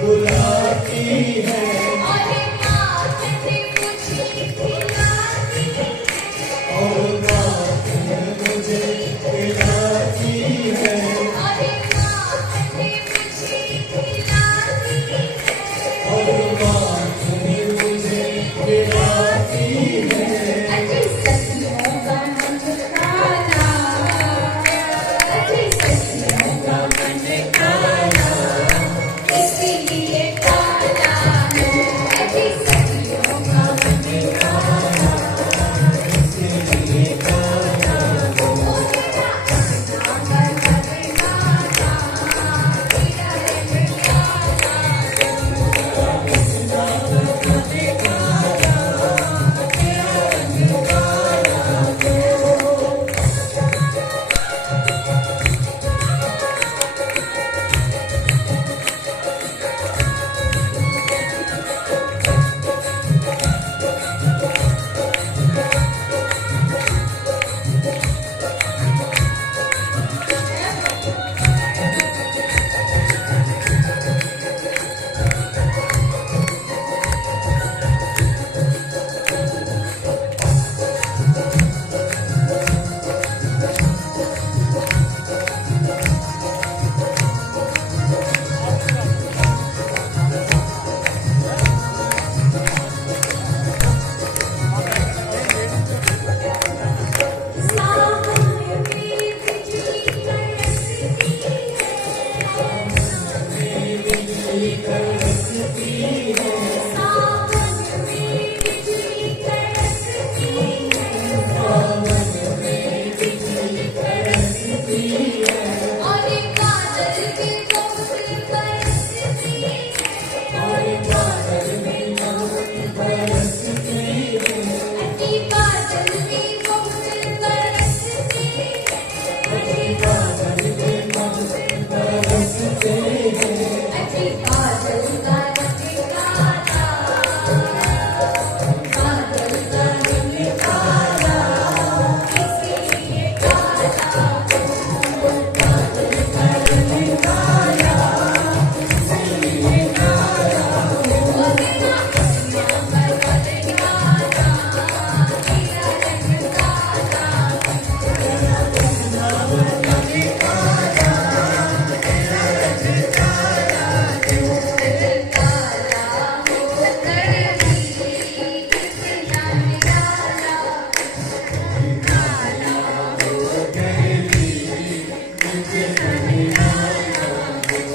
बुलाती है और माँ मुझे खिलाती है और बात मुझे खिलाती है और माँ मुझे खिलाती है और बात मुझे खिलाती है अजी सखियों का मन काला अजी सखियों का मन काला इसलिए काला है अजी सखियों का मन काला इसलिए काला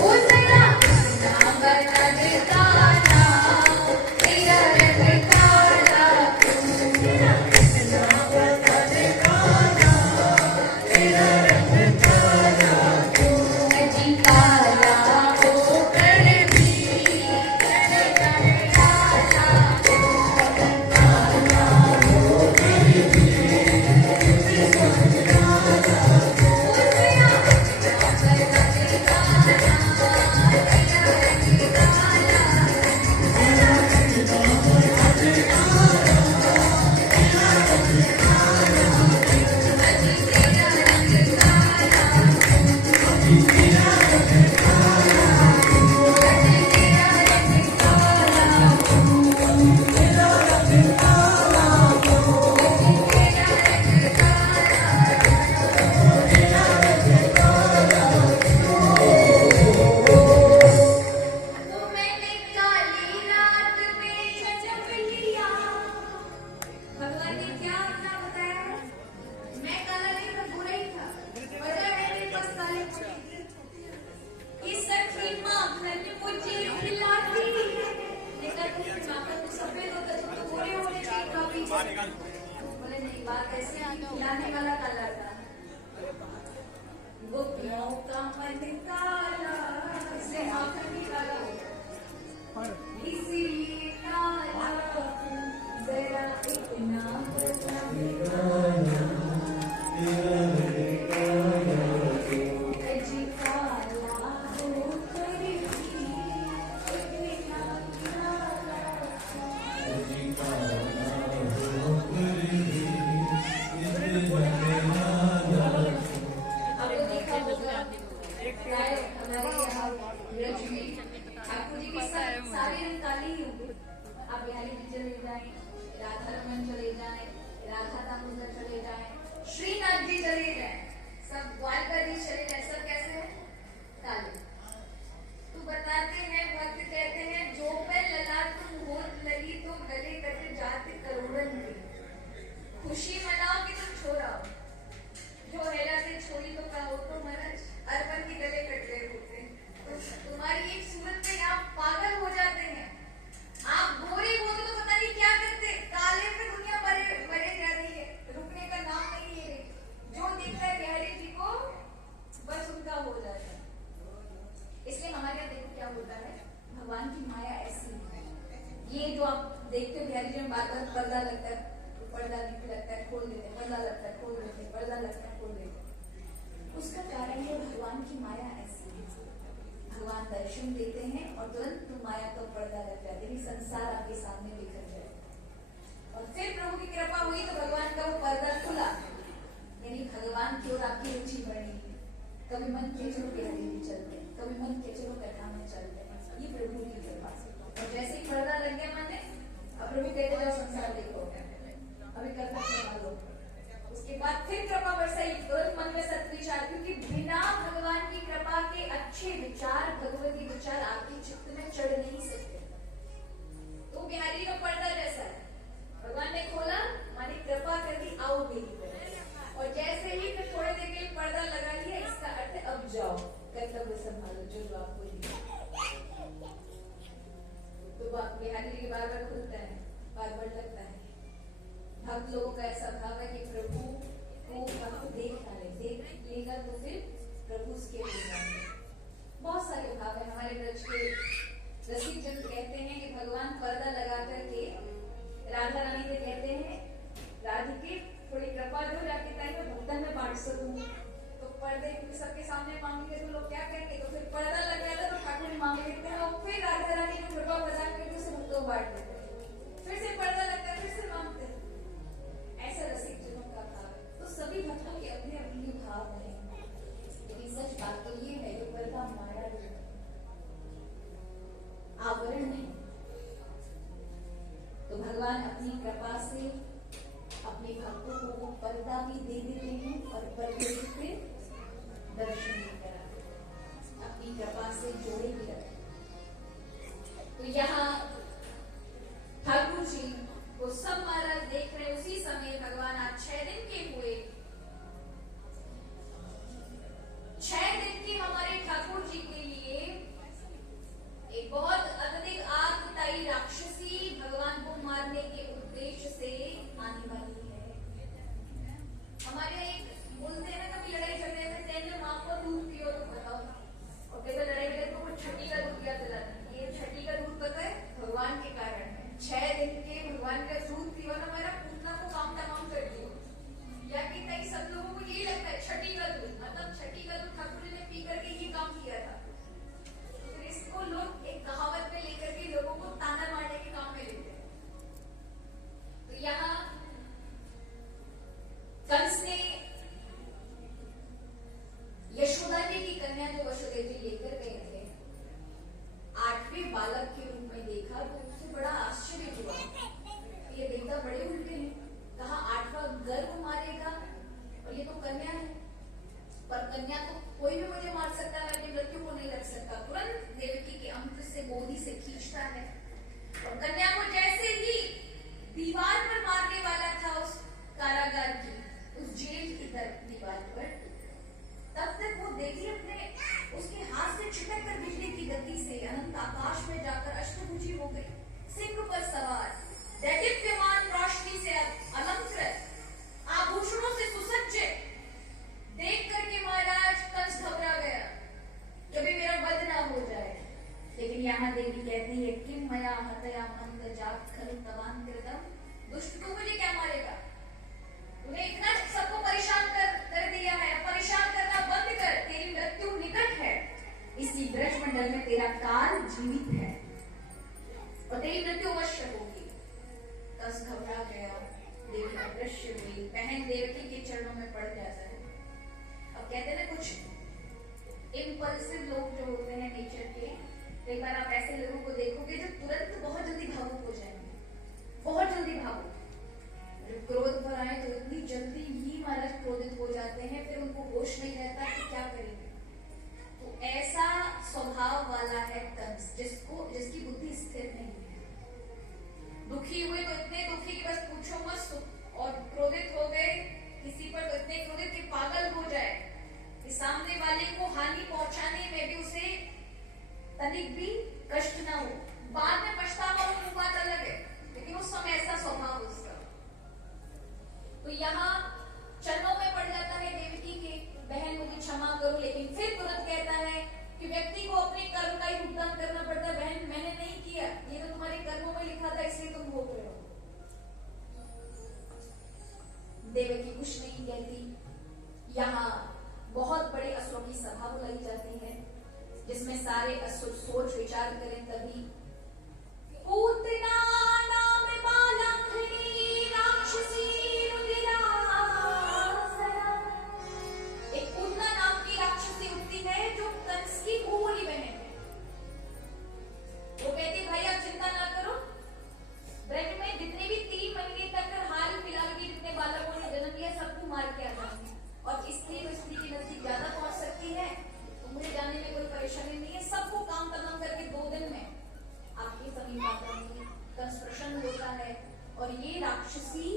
ओ तेरा नाम काला तेरा रंग काला बोले नहीं बात ऐसी खिलाने वाला काला था गोपियों का मन काला से आंखें भी काला इसीलिए काला जरा इतना अजी काला हो तेरी इतना आपको देखा होगा बिहारी जी चले जाए, राधा रमन चले जाए, राधा दामोदर चले जाए, श्रीनाथ जी चले जाए, सब द्वारकाधीश चले जाए, सब कैसे हैं? काले। तो बताते हैं, भक्त कहते हैं, जो पे लला तुम होत लगी तो गले कट जाते करोड़न की। खुशी मनाओ कि तुम छोड़ाओ, जो हेला से छोड़ी तो कहो तो महाराज अर्पण के गले कट गए होते। तो तुम्हारी एक सूरत पे आप पागल हो जाते हैं। आप गोरे होते तो पता नहीं क्या करते, काले पे दुनिया मरे जा रही है, रुकने का नाम नहीं ले रही। जो दिखता है बिहारी जी को बस उनका हो जाता है। इसलिए हमारे यहाँ देखो क्या होता है, भगवान की माया ऐसी है। ये जो आप देखते हो बिहारी जी में बार बार पर्दा लगता है, तो पर्दा लगता है खोल देते हैं, पर्दा लगता है खोल देते हैं, पर्दा लगता है खोल देते हैं। उसका कारण है भगवान की माया ऐसी है। भगवान दर्शन देते हैं और तुरंत माया का पर्दा लग जाता है, संसार आपके सामने बिखर जाए। और फिर प्रभु की कृपा हुई तो भगवान का वो पर्दा खुला, यानी भगवान की ओर आपकी रुचि बढ़ी। कभी मन के चलो बिहारी जी चलते हैं, कभी मन के चलो कथा में चलते हैं, ये प्रभु की कृपा। और जैसे ही पर्दा लग गया मन में, अब प्रभु कहते जाओ संसार देखो, अभी कथा संभालो। उसके बाद फिर कृपा बरसाई, तुरंत मन में सत्विचार, क्योंकि बिना भगवान की कृपा के अच्छे विचार, भगवती विचार आपके चित्त में चढ़ नहीं सकते। तो बिहारी का पर्दा जैसा है, भगवान ने खोला, मानी कृपा कर दी, आओ मेरी तरफ। और जैसे ही फिर थोड़े देर के लिए पर्दा लगा लिया, इसका अर्थ है अब जाओ कर्तव्य संभालो, जो आपको दिया। तो बिहारी जी बार बार खुलता है, बार बार लगता है। भक्त लोगों का ऐसा भाव है कि प्रभु को भक्त देख ना ले, देख लेगा तो फिर प्रभु उसके हो जाएंगे। बहुत सारे भाव है हमारे ब्रज के रसिक जन कहते हैं कि भगवान पर्दा लगा करके राधा रानी से कहते हैं, राधिके थोड़ी कृपा दो, जाके टाइम में भक्तन में बांट सकूं। तो पर्दे सबके सामने मांगेंगे तो लोग क्या कहेंगे, तो फिर पर्दा लग जाता है तो ठाकुर जी मांग लेते हैं, और फिर राधा रानी को कृपा बता करके उसे भक्तों को बांट देते हैं। फिर से पर्दा लगता है, फिर से मांगते हैं। ऐसा रसिक जनों का भाव है। तो सभी भक्तों के अपने अपने भाव है, लेकिन सच बात तो ये है, ये पर्दा माया आवरण है। तो भगवान अपनी कृपा से अपने भक्तों को वो पर्दा भी दे देते हैं और पर्दे से दर्शन भी कराते हैं, अपनी कृपा से जोड़े भी रखते हैं। तो यहाँ ठाकुर जी को सब महाराज देख रहे, उसी समय भगवान आज 6 दिन के हुए। 6 दिन की हमारे ठाकुर जी के लिए एक बहुत अत्यधिक आगताई राक्षसी भगवान को मारने के उद्देश्य से आने वाली है। हमारे एक बोलते हैं ना, कभी लड़ाई झगड़े में तेरे माँ को दूध पियो तो बताओ, और कभी लड़ाई झगड़े तो वो छठी का दूध क्या पिलाते। ये छठी का दूध पता है भगवान के कारण है। 6 दिन के भगवान का दूध पियो ना, हमारा पूतना को काम तमाम कर दियो। या कि नहीं, सब लोगों को यही लगता है छठी का दूध, मतलब छठी का दूध ठाकुर जी ने पी करके ये काम किया था। इसको लोग एक कहावत में लेकर के लोगों को ताना मारने के काम में लेते हैं। तो यहाँ कंस ने यशोदा जी की कन्या जो वसुदेव जी लेकर गए थे, 8वें बालक के रूप में देखा तो उससे बड़ा आश्चर्य हुआ। ये देवता बड़े उल्टे हैं, कहा 8वां गर्भ मारेगा, और ये तो कन्या है, पर कन्या तो कोई भी मुझे मार सकता है, अपनी मृत्यु को नहीं रख सकता। तुरंत देवकी के अमृत से गोदी से खींचता है, और कन्या को जैसे ही दीवार पर मारने वाला था, उस कारागार की, उस जेल की तरफ दीवार पर, तब तक वो देवी अपने उसके हाथ से छिटक कर बिजली की गति से अनंत आकाश में जाकर अष्टभुजी हो गई, सिंह पर सवार, दैदीप्यमान रोशनी से अलंकृत, आभूषणों से सुसज्जित देख करके महाराज कंस घबरा गया, कभी मेरा वध ना हो जाए। लेकिन यहाँ देवी कहती है, किम मया हतया अंत जात खलु तवान कृतम, दुष्ट को मुझे क्या मारेगा, उन्हें इतना सबको परेशान कर दिया है, परेशान करना बंद कर, तेरी मृत्यु निकट है, इसी ब्रज मंडल में तेरा काल जीवित है और तेरी मृत्यु अवश्य होगी। कंस घबरा गया, देवी अदृश्य हुई, बहन देवकी के चरणों में पड़ जाता है। अब कहते हैं ना, कुछ इम्पल्सिव लोग जो होते हैं नेचर के, एक बार आप ऐसे लोगों को देखोगे जो तुरंत बहुत जल्दी भावुक हो जाएंगे, स्वभाव वाला है कंस, जिसकी बुद्धि स्थिर नहीं है। दुखी हुए तो इतने दुखी कि बस पूछो मत, और क्रोधित हो गए किसी पर तो इतने क्रोधित कि पागल हो जाए, कि सामने वाले को हानि पहुंचाने में भी उसे तनिक भी कष्ट ना हो। बाद में पछतावा हो वो बात अलग है, लेकिन उस समय ऐसा स्वभाव उसका। तो यहाँ चरणों में पड़ जाता है देवकी के, बहन मुझे क्षमा करो, लेकिन फिर तुरंत कहता है कि व्यक्ति को अपने कर्म का ही भुगतान करना पड़ता है। बहन मैंने नहीं किया, ये तो तुम्हारे कर्मों में लिखा था, इसलिए तुम भोग रहे हो। देवकी कुछ नहीं कहती। यहाँ बहुत बड़े असुरों की सभा बुलाई जाती है, जिसमें सारे असुर सोच विचार करें तभी। पूतना नाम बालंघनी राक्षसी रुधिरासना। एक पूतना नाम की राक्षसी उठती है जो कंस की भूली बहन है। वो कहती भाई आप चिंता ना करो, ब्रज में जितने भी 3 महीने तक हाल फिलहाल के जितने बालकों ने जन्म लिया सबको मार के आ जाएंगे, और स्त्री को स्त्री के नजदीक ज्यादा पहुंच सकती है, उम्र जाने में कोई परेशानी नहीं है। सबको काम तमाम करके 2 दिन में आपकी समीप आता है। कंस प्रसन्न होता है, और ये राक्षसी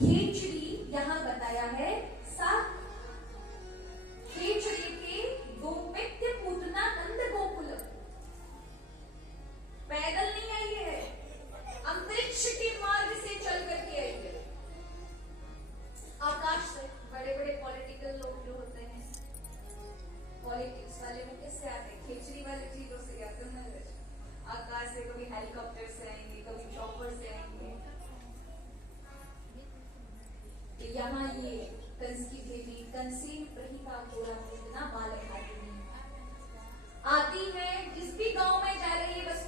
खेचड़ी यहाँ बताया है सात खेचड़ी के गोपित्य पूतना नंद गोकुल। पैदल नहीं आई है, अंतरिक्ष के मार्ग से चल करके आई है। आकाश से बड़े बड़े पॉलिटिकल लोग जो होते हैं, पॉलिटिक्स वाले वो किससे आते हैं? खेचड़ी वाले चीजों से आते हैं। आकाश से कभी हेलीकॉप्टर से आएंगे, कभी चॉपर से आएंगे। तो यहाँ ये कंस की बेटी कंसी प्रहिता पूरा पूतना बालक आती है। जिस भी गांव में जा रही है बस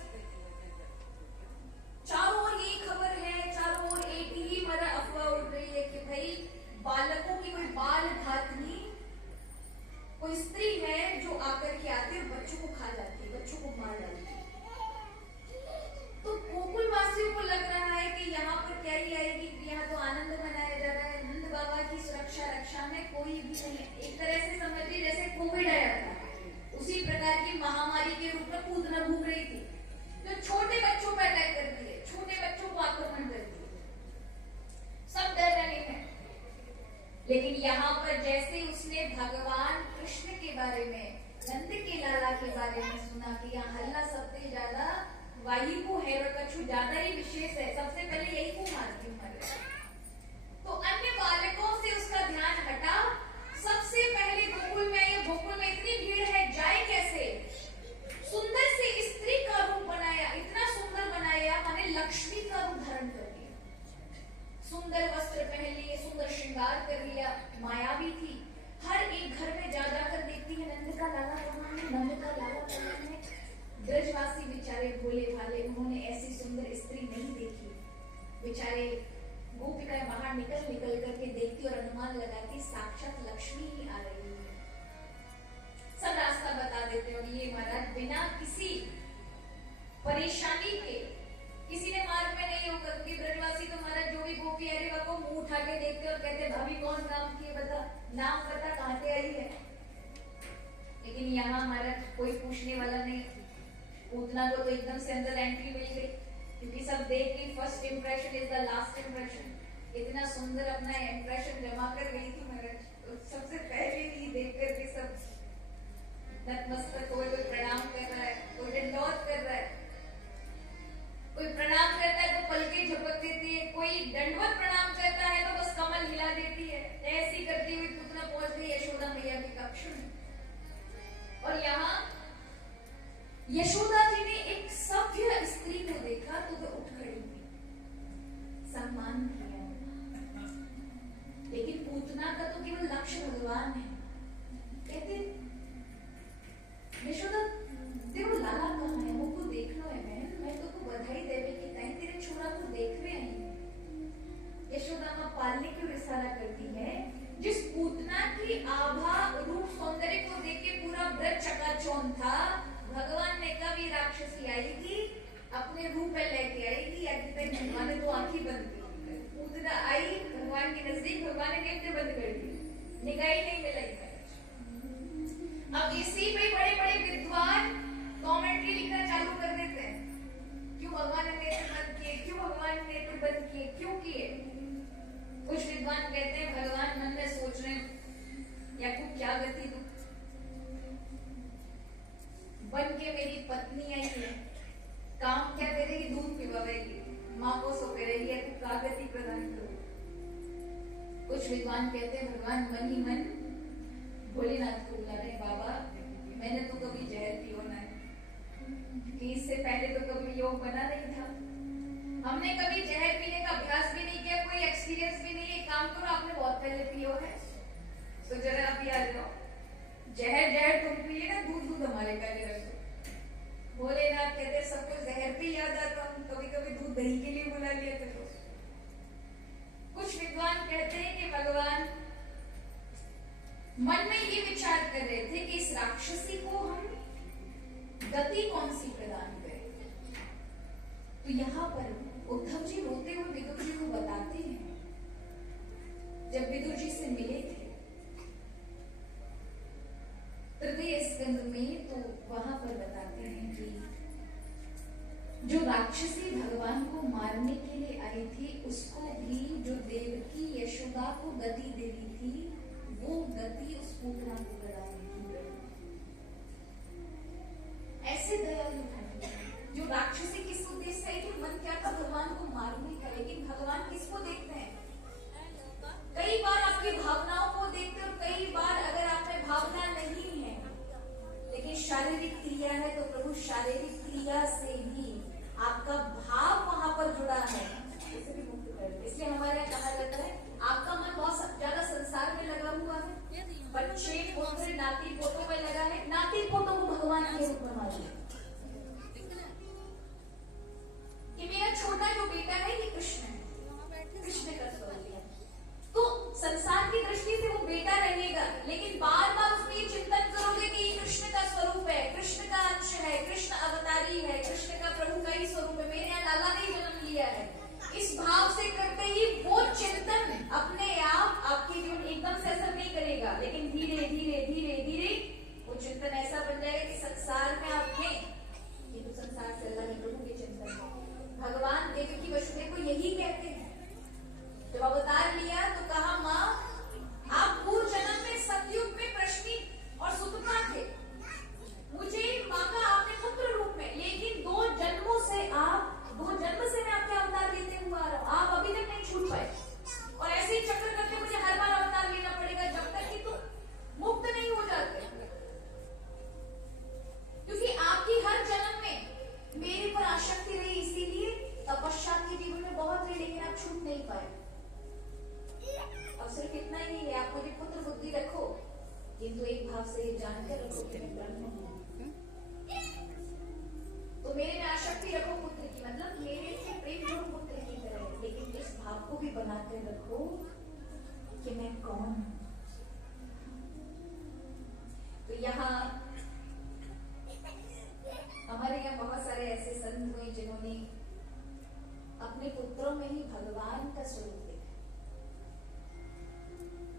चारों ओर ये खबर है, चारों ओर एक ही मरा अफवाह उड़ रही है कि भाई बालकों की कोई बाल घातनी कोई स्त्री है जो आकर के आती है, बच्चों को खा जाती है, बच्चों को मार डालती है। तो गोकुल वासियों को लग रहा है कि यहाँ पर क्या ही आएगी, यहाँ तो आनंद मनाया जा रहा है, नंद बाबा की सुरक्षा रक्षा में कोई भी नहीं है। एक तरह से समझिए जैसे कोविड आया था, उसी प्रकार की महामारी के रूप में पूतना घूम रही थी, जो छोटे बच्चों पर अटैक करती है, छोटे बच्चों को आक्रमण करती है, सब डर रहे हैं। लेकिन यहाँ पर जैसे उसने भगवान कृष्ण के बारे में, नंद के लाला के बारे में सुना कि यहाँ हल्ला सबसे ज्यादा वायु को है और कछु ज्यादा ही विशेष है, सबसे पहले यही को मारती हूँ। तो अन्य बालकों से उसका ध्यान हटा, सबसे पहले गोकुल में, ये गोकुल में इतनी भीड़ है, जाए कैसे? सुंदर से स्त्री का रूप बनाया, इतना सुंदर बनाया माने लक्ष्मी का रूप धारण कर लिया, सुंदर वस्त्र पहन लिए, सुंदर श्रृंगार कर लिया, मायावी थी। हर एक घर में जा जाकर देखती है नंद का लाला कहाँ है, नंद का लाला कहाँ है। ब्रजवासी बेचारे भोले भाले, उन्होंने ऐसी सुंदर स्त्री नहीं देखी। बेचारे गोपिकाएं बाहर निकल करके देखती और अनुमान लगाती साक्षात लक्ष्मी ही आ रही है। सब रास्ता बता देते हैं, और ये महाराज बिना किसी परेशानी के, किसी ने मार्ग में नहीं होकर, क्योंकि ब्रजवासी तो महाराज जो भी गोपी अरे को मुंह उठा के देखते और कहते भाभी कौन काम की बता, नाम बता, कहां से आई है। लेकिन यहाँ महाराज कोई पूछने वाला नहीं। पूतना को तो एकदम से अंदर एंट्री मिल गई, क्योंकि सब देख के first impression is the last impression. इतना सुंदर अपना इंप्रेशन जमा कर गई थी महाराज, तो सबसे पहले ही देख करके सब नतमस्तक, कोई प्रणाम कर रहा है, कोई दंडवत कर रहा है, कोई प्रणाम करता है तो पलके झपक देती है, कोई दंडवत प्रणाम करता है तो बस कमल हिला देती है। ऐसी करती हुई पूतना पहुंच गई यशोदा मैया के कक्ष में। और यहाँ यशोदा जी ने एक सभ्य स्त्री को देखा तो वे उठ खड़ी हुई, सम्मान किया। लेकिन पूतना का तो केवल लक्ष्य भगवान है। कहते यशोदा तेरा लाला कहाँ है, मुझको देखना है बहन, मैं तो बधाई देवे कि कहीं तेरे छोरा को देखवे आई। यशोदा माँ पालने की इशारा करती है। जिस पूतना की आभा रूप सौंदर्य को देख के पूरा ब्रज चकाचौंध था, भगवान ने कभी राक्षसी आएगी, अपने रूप में लेके आएगी, या भगवान ने तो आंखें बंद की। पूतना आई भगवान के नजदीक, भगवान ने नेत्र बंद कर दी, निगाह नहीं मिलाई। अब इसी में बड़े बड़े बन के मेरी पत्नी आई है, काम क्या करेगी? दूध पिवाएगी, माँ को सो करेगी, या तू का गति प्रदान करो। कुछ विद्वान कहते हैं भगवान मन ही मन भोलेनाथ को बुला रहे, बाबा मैंने तो कभी जहर पियो ना है, कि इससे पहले तो कभी योग बना नहीं था, हमने कभी जहर पीने का अभ्यास भी नहीं किया, कोई एक्सपीरियंस भी नहीं है। काम करो, आपने बहुत पहले पियो है, तो जरा आप याद जाओ, जहर तुम पिए ना, दूध हमारे पहले रखो। भोलेनाथ कहते सबको जहर भी याद आता, हम कभी कभी दूध दही के लिए बुला लिया करो। कुछ विद्वान कहते हैं कि भगवान मन में ये विचार कर रहे थे कि इस राक्षसी को हम गति कौन सी प्रदान करें। तो यहां पर उद्धव जी रोते हुए विदुर जी को बताते हैं, जब विदुर जी से मिले थे तृतीय स्कंद में, तो वहां पर बताते हैं कि जो राक्षसी भगवान को मारने के लिए आई थी, उसको भी जो देवकी यशोदा को गति देनी थी, वो गति उस पूतना को करानी थी। ऐसे दयालु हैं जो राक्षसी किस उद्देश्य से आई थी, मन क्या था? भगवान को मारने का। लेकिन भगवान किसको देखते हैं? कई बार आपकी भावनाओं को देखते हैं, और कई बार अगर आप में भावना नहीं है लेकिन शारीरिक क्रिया है, तो प्रभु शारीरिक क्रिया से भी आपका भाव वहां पर जुड़ा है, उसे भी मुक्त कर दे। इसलिए हमारे यहाँ कहा जाता है आपका मन बहुत ज्यादा संसार में लगा हुआ है, बच्चे पोते नाती पोतों में लगा है, नाती पोतों को भगवान के रूप में मानिए कि मेरा छोटा जो बेटा है ये कृष्ण है, कृष्ण का स्वरूप है। तो संसार की दृष्टि से वो बेटा रहेगा, लेकिन बार बार उसमें ये चिंतन करोगे कि ये कृष्ण का स्वरूप है, कृष्ण का अंश है, कृष्ण अवतारी है, कृष्ण का प्रभु का ही स्वरूप है, मेरे यहाँ लाला ने जन्म लिया है। इस भाव से करते ही वो चिंतन अपने आप आपके जीवन एकदम से असर नहीं करेगा, लेकिन धीरे धीरे धीरे धीरे वो चिंतन ऐसा बन जाएगा कि संसार में आप हैं, ये तो संसार से अल्लाह के प्रभु के चिंतन है। भगवान देवकी वसुदेव को यही कहते हैं, जब अवतार लिया तो कहा माँ आप पूर्व जन्म में सतयुग में प्रश्नी और सुतपा थे, मुझे मांगा आपने पुत्र रूप में, लेकिन दो जन्म से मैं आपके अवतार लेते हुए आ रहा हूँ, आप अभी तक नहीं छूट पाए, और ऐसे ही चक्कर करके मुझे हर बार अवतार लेना पड़ेगा जब तक कि तुम मुक्त नहीं हो जाते। क्योंकि आपकी हर जन्म में मेरे पर आसक्ति रही, इसीलिए तपस्या के जीवन में बहुत रही, लेकिन आप छूट नहीं पाए। अब सिर्फ इतना ही है, आप मुझे पुत्र बुद्धि रखो, किंतु एक भाव से ये जानकर रखो कि मैं ब्रह्म हूं। तो मेरे में आसक्ति रखो पुत्र की, मतलब मेरे से प्रेम करो पुत्र की तरह, लेकिन इस भाव को भी बनाकर रखो कि मैं कौन हूं। तो यहाँ हमारे यहाँ बहुत सारे ऐसे संत हुए जिन्होंने अपने पुत्रों में ही भगवान का स्वरूप देखा।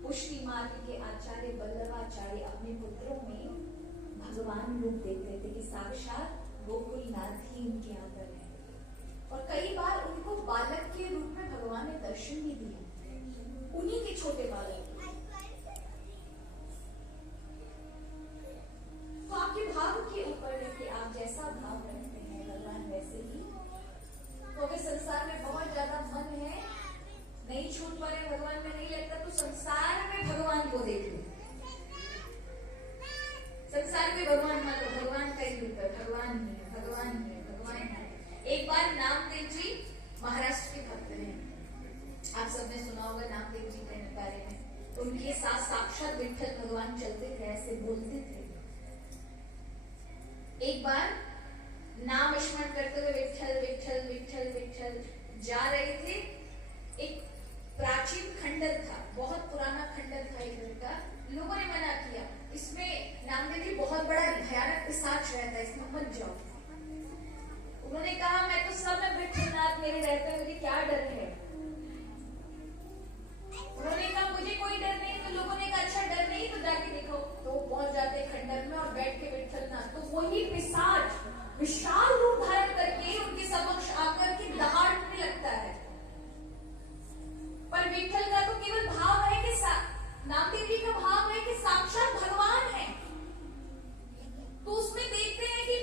पुष्टि मार्ग के आचार्य वल्लभाचार्य अपने पुत्रों में भगवान रूप देखते थे कि साक्षात गोकुलनाथ ही उनके अंदर है, और कई बार उनको बालक के रूप में भगवान ने दर्शन भी दिए, उन्हीं के छोटे बालक। तो आपके भाव के ऊपर लेके आप जैसा भाव रखते हैं भगवान वैसे ही। तो अगर संसार में बहुत ज्यादा मन है, नहीं छूट पा रहे, भगवान में नहीं लगता, तो संसार में भगवान को देख लो, संसार में भगवान मान लो, भगवान का ही रूप है, भगवान ही है, भगवान ही है, भगवान है। एक बार नामदेव जी महाराष्ट्र के भक्त हैं, आप सबने सुना होगा नामदेव जी के बारे में, उनके साथ साक्षात विठ्ठल भगवान चलते थे, ऐसे बोलते थे। एक बार नाम स्मरण करते हुए विठ्ठल विठ्ठल विठ्ठल विठ्ठल जा रहे थे, एक प्राचीन खंडर था, बहुत पुराना खंडर था इधर का, लोगों ने मना किया, इसमें नामदेव जी बहुत बड़ा भयानक पिशाच रहता है, इसमें मत जाओ। उन्होंने कहा मैं तो सब में विठ्ठलनाथ मेरे रहते हैं, मुझे क्या डर है। उन्होंने कहा मुझे कोई डर नहीं, तो लोगों ने कहा अच्छा डर नहीं तो जाके देखो, तो पहुंच जाते खंडर में और बैठ के विठ्ठलनाथ, तो वही पिशाच विशाल रूप धारण करके उनके समक्ष आकर के दहाड़ने लगता है। पर विठ्ठल का तो केवल भाव है कि नामदेव जी का भाव है कि साक्षात भगवान है, तो उसमें देखते हैं कि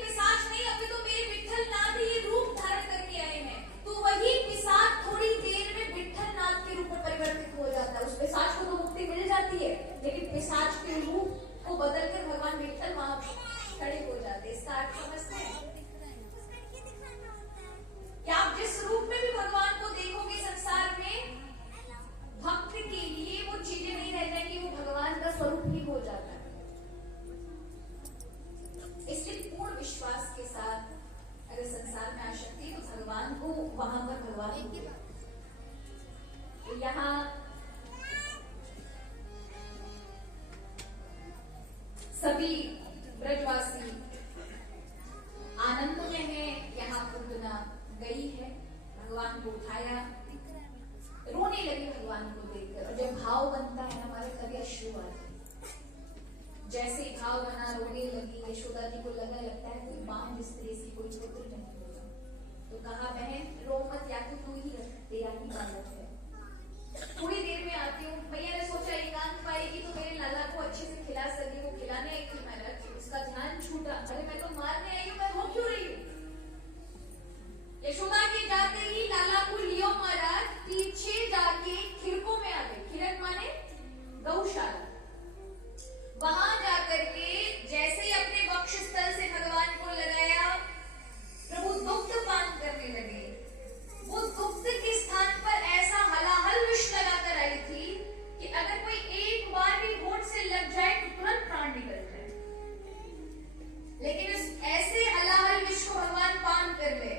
इसका अर्थ समझते हैं कि आप जिस रूप में भी भगवान को देखोगे संसार में, भक्त के लिए वो चीजें नहीं रह जाएंगी, वो भगवान का स्वरूप ही हो जाता है। इसलिए पूर्ण विश्वास के साथ अगर संसार में आ सकती है तो भगवान को वहां पर भगवान को तो यहाँ सभी ब्रजवासी आनंद में है। यहाँ पूतना गई है, भगवान को उठाया, रोने लगे भगवान को देखकर। और जब भाव बनता है हमारे कभी अश्रु आते, जैसे ही भाव बना रोने लगी, यशोदा जी को लगता है कोई बांझ स्त्री सी, कोई पुत्र नहीं होगा, तो कहा बहन रो मत, या तो तू ही रख, तेरा ही बालक है। थोड़ी देर में आती हूँ। मैया ने सोचा एकांत पाएगी तो मेरे लाला को अच्छे से खिला सके, वो खिलाने आई थी महाराज, उसका ध्यान छूटा, अरे मैं तो मारने आई हूँ, मैं हो क्यों रही हूँ। यशोदा के जाते ही लाला को लियो महाराज, पीछे जाके खिड़कों में आ गए। खिड़क माने गौशाला। वहां जाकर के जैसे ही अपने वक्षस्थल से भगवान को लगाया, प्रभु दुग्ध पान करने लगे। वो दुग्ध के स्थान पर ऐसा हलाहल विष लगाकर आई थी कि अगर कोई एक बार भी होंठ से लग जाए तो तुरंत प्राण निकल जाए। लेकिन इस ऐसे हलाहल विष को भगवान पान कर ले,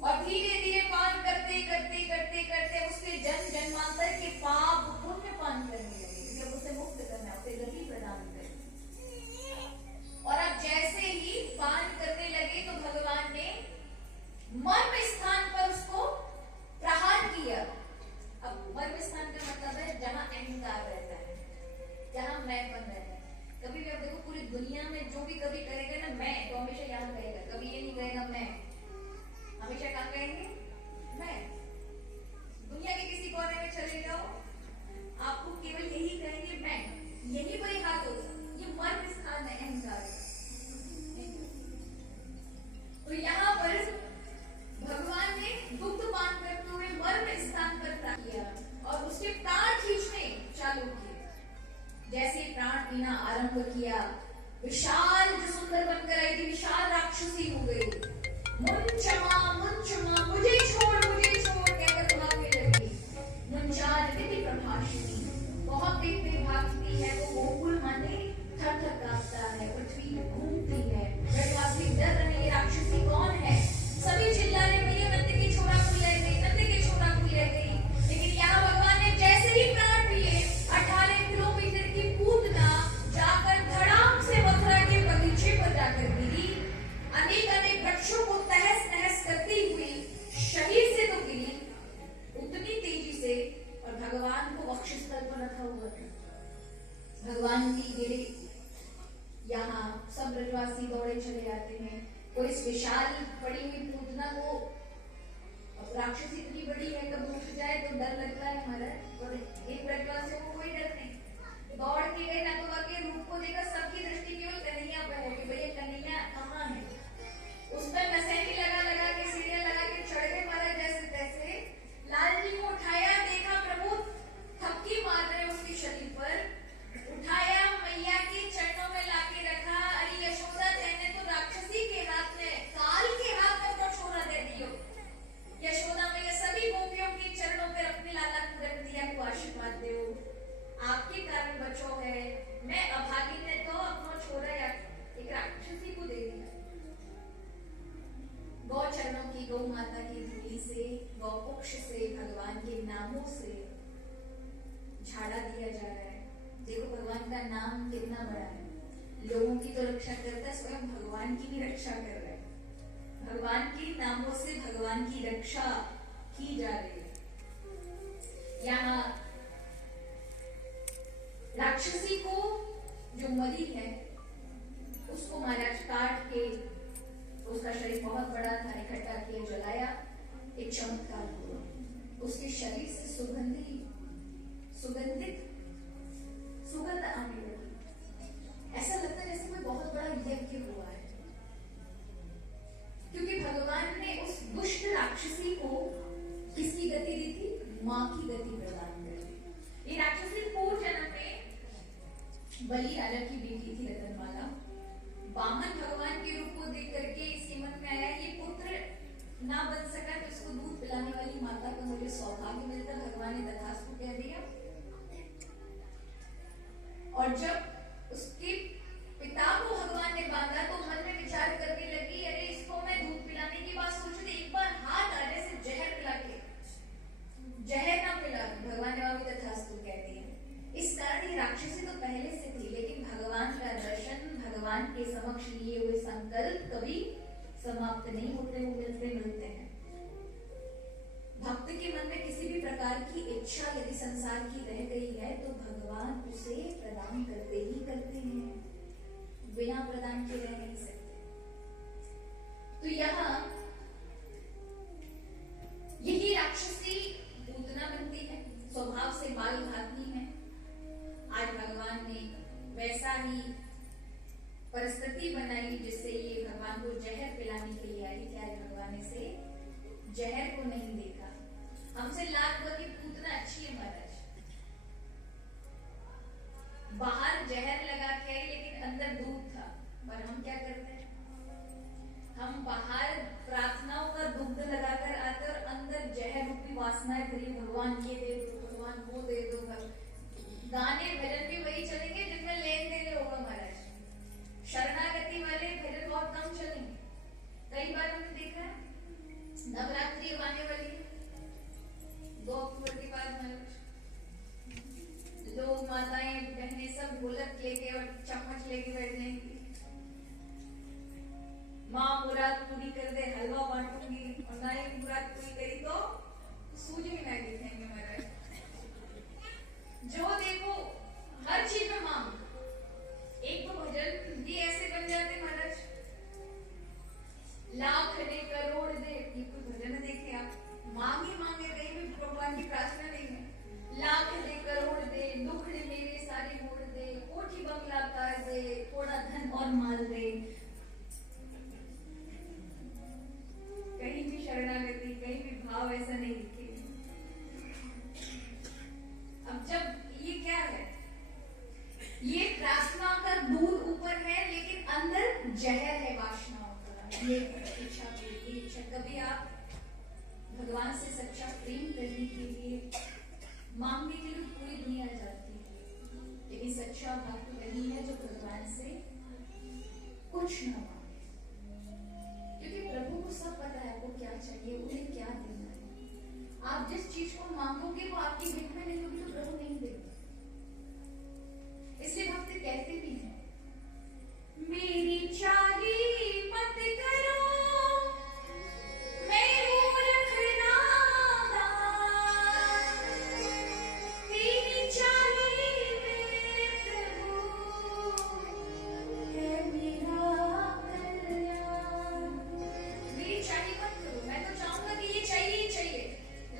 और धीरे धीरे पान करते करते करते करते उसके जन्म जन्मांतर के पाप पुण्य पान करने लगे। जब उसे मुक्त करना, उसे गति प्रदान करनी। और अब जैसे ही पान करने लगे तो भगवान ने मर्म स्थान पर उसको प्रहार किया। अब मर्म स्थान का मतलब है जहां अहंकार रहता है, जहां मैंपन रहता है। कभी भी आप देखो पूरी दुनिया में जो भी कभी करेगा ना मैं, तो हमेशा यहाँ कहेगा, कभी ये नहीं कहेगा मैं, हमेशा कहाँ कहेंगे मैं। दुनिया के किसी कोने में चले जाओ, आपको केवल यही कहेंगे मैं, यही वही हाथ होगा। ये मर्म स्थान है अहंकार का। तो यहाँ पर भगवान ने दुग्ध पान करते हुए मर्म स्थान पर प्राण किया और उसके प्राण खींचने चालू किए। जैसे प्राण पीना आरंभ किया, विशाल जो सुंदर बनकर आई थी, विशाल राक्षसी हो गई। मुंचमा मुझे छोड़ कहकर भागने लगी। मुंचार दिव्य प्रभाषिणी, बहुत तेज भागती है वो। गोकुल माने थर थर कांपता है, पृथ्वी घूमती है। ब्रजवासी डर रहे, राक्षसी कौन है। सभी चिल्लाने भैया नंद की छोरा को ले गई, नंद की छोरा को ले गई। लेकिन यहाँ भगवान ने जैसे ही प्राण लिए, 18 किलोमीटर की पूतना जाकर धड़ाम से मथुरा के बगीचे पर जाकर गिरी। अनेक वृक्षों को तहस नहस करती हुई शरीर से तो गिरी उतनी तेजी से, और भगवान को वक्षस्थल पर रखा हुआ था। भगवान की गिरी, यहाँ सब ब्रजवासी दौड़े चले जाते हैं। तो इस विशाल पड़ी हुई पूतना को, अब राक्षसी इतनी बड़ी है, कब उठ जाए तो डर लगता है हमारा। और इन ब्रजवासियों को कोई डर नहीं, दौड़ के गए नटवा के रूप को देखा, सबकी दृष्टि केवल कन्हैया पर है कि भैया कन्हैया कहाँ है। उस पर नसैनी लगा के, सीढ़ियां लगा के चढ़ गए महाराज जैसे तैसे। लाल जी को उठाया, देखा प्रभु थपकी मार रहे उसके शरीर पर। उठाया, मैया के चरणों में लाके रखा। अरे यशोदा तेने तो राक्षसी के हाथ में, काल के हाथ में तो छोरा दे दियो। यशोदा मैया सभी गोपियों के चरणों पर अपने लाला को रख दिया, को आशीर्वाद दो, आपके कारण बचो है। मैं अभागी ने तो अपना छोरा एक राक्षसी को दे दिया। गौ चरणों की, गौ माता की धूली से, गौ पुक्ष से, भगवान के नामों से झाड़ा दिया जा रहा है। देखो भगवान का नाम कितना बड़ा है, लोगों की तो रक्षा करता है, स्वयं भगवान की भी रक्षा कर रहा है। भगवान के नामों से भगवान की रक्षा की जा रही है। यहाँ राक्षसी को जो मरी है उसको महाराज काट के, उसका शरीर बहुत बड़ा था, इकट्ठा किया, जलाया। एक चमत्कार हुआ, उसके शरीर से सुगंधित सुगंध आने लगी। ऐसा लगता है जैसे कोई बहुत बड़ा यज्ञ हुआ है, क्योंकि भगवान ने उस दुष्ट राक्षसी को किसकी गति दी थी? मां की गति प्रदान कर दी। ये राक्षसी पूर्व जन्म में बलि राजा की बेटी थी रतनमाला। वामन भगवान के रूप को देख करके इसके मन में आया ये पुत्र ना बन सका तो इसको दूध पिलाने वाली माता का मुझे सौभाग्य मिलता। भगवान ने तथास्तु कह दिया। और जब उसके पिता को भगवान ने बांधा तो मन में विचार करने लगी, अरे इसको मैं दूध पिलाने की बात सोच रही, एक बार हाथ आने से जहर पिला के, जहर ना पिला। भगवान ने भी तथास्तु कह दिया। इस कारण ये राक्षसी तो पहले से थी, लेकिन भगवान का दर्शन, भगवान के समक्ष लिए हुए संकल्प कभी समाप्त नहीं होते, वो मिलते मिलते हैं। भक्त के मन में किसी भी प्रकार की इच्छा यदि संसार की रह गई है तो भगवान उसे प्रदान करते ही करते हैं, बिना प्रदान के रह नहीं सकते। तो यहाँ यही राक्षसी पूतना बनती है, स्वभाव से बाल घातनी है। आज भगवान ने वैसा ही परिस्थिति बनाई जिससे ये भगवान को जहर पिलाने के लिए आई थी। आज भगवान ने से जहर को नहीं देखा। हमसे लाख की पूतना अच्छी है महाराज, बाहर जहर लगा के आई लेकिन अंदर दूध था। पर हम क्या करते हैं, हम बाहर प्रार्थनाओं का दुग्ध लगाकर आते और अंदर जहर रूपी वासनाएं भरी, भगवान ये दे दो, भगवान वो दे दो। गाने भजन भी वही चलेंगे जिनमें लेन देन होगा महाराज। शरणागति वाले भजन बहुत कम चलेंगे। कई बार हमने देखा है, नवरात्रि आने वाली 2 अक्टूबर के बाद महाराज, लोग माताएं बहनें सब ढोलक लेके और चम्मच लेके बैठ जाएंगी। माँ मुराद पूरी कर दे, हलवा बांटूंगी, और ना ही मुराद पूरी करी तो सूजी में मैगी खाएंगे महाराज। जो देखो हर चीज में मांग। एक तो भजन भी ऐसे बन जाते महाराज, लाख दे करोड़ दे, ये कोई भजन देखे आप, मांग ही मांगे, कहीं भी भगवान की प्रार्थना नहीं है। लाख दे करोड़ दे, दुखड़े मेरे सारे मोड़ दे, कोठी बंगला कर दे, थोड़ा धन और माल दे। कहीं भी शरणागति, कहीं भी भाव ऐसा नहीं दिखे। अब जब ये क्या है, ये प्रार्थना का दूध ऊपर है लेकिन अंदर जहर है वासनाओं का। ये इच्छा पूरी, इच्छा कभी आप भगवान से सच्चा प्रेम करने के लिए मांगने के लिए पूरी दुनिया जाती है, लेकिन सच्चा भक्त वही है जो भगवान से कुछ ना मांगे, क्योंकि प्रभु को सब पता है आपको क्या चाहिए, उन्हें क्या देना है। आप जिस चीज को मांगोगे वो आपकी हित में नहीं होगी तो प्रभु नहीं देगा। इसलिए भक्त कहते भी हैं, मेरी चाही मत करो, मैं मूर्ख नादान, तेरी चाही मेरे प्रभु है मेरा कल्याण। मेरी चाही मत करो, मैं तो चाहूंगा कि ये चाहिए ही चाहिए,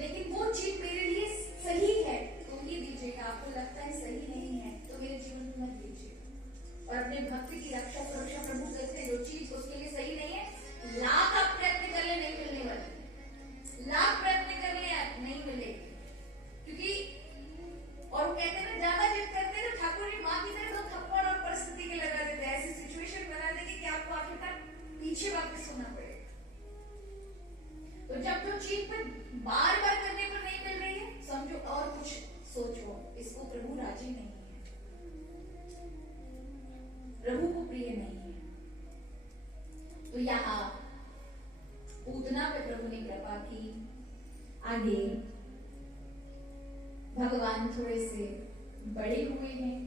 लेकिन वो चीज मेरे लिए सही है तो ही दीजिएगा। आपको लगता है सही नहीं है तो मेरे जीवन में मत दीजिए। और अपने भक्ति की रक्षा सुरक्षा प्रभु करते हैं, जो चीज उसके लिए सही नहीं है, लाख आप प्रयत्न कर ले नहीं मिलने वाली, लाख प्रयत्न कर ले नहीं मिलेगी। क्योंकि और वो कहते हैं ना, ज्यादा जिद करते हैं तो ठाकुर जी माँ की तरह 2 थप्पड़ और परिस्थिति के लगा देते हैं, ऐसी सिचुएशन बना देंगे कि आपको आखिरकार पीछे वापस होना पड़ेगा। तो जब जो चीज पर बार बार करने पर नहीं मिल रही है, समझो और कुछ सोचो, इसको प्रभु राजी नहीं है, प्रभु को प्रिय नहीं है। तो यहाँ पूतना पे प्रभु ने कृपा की। आगे भगवान थोड़े से बड़े हुए हैं,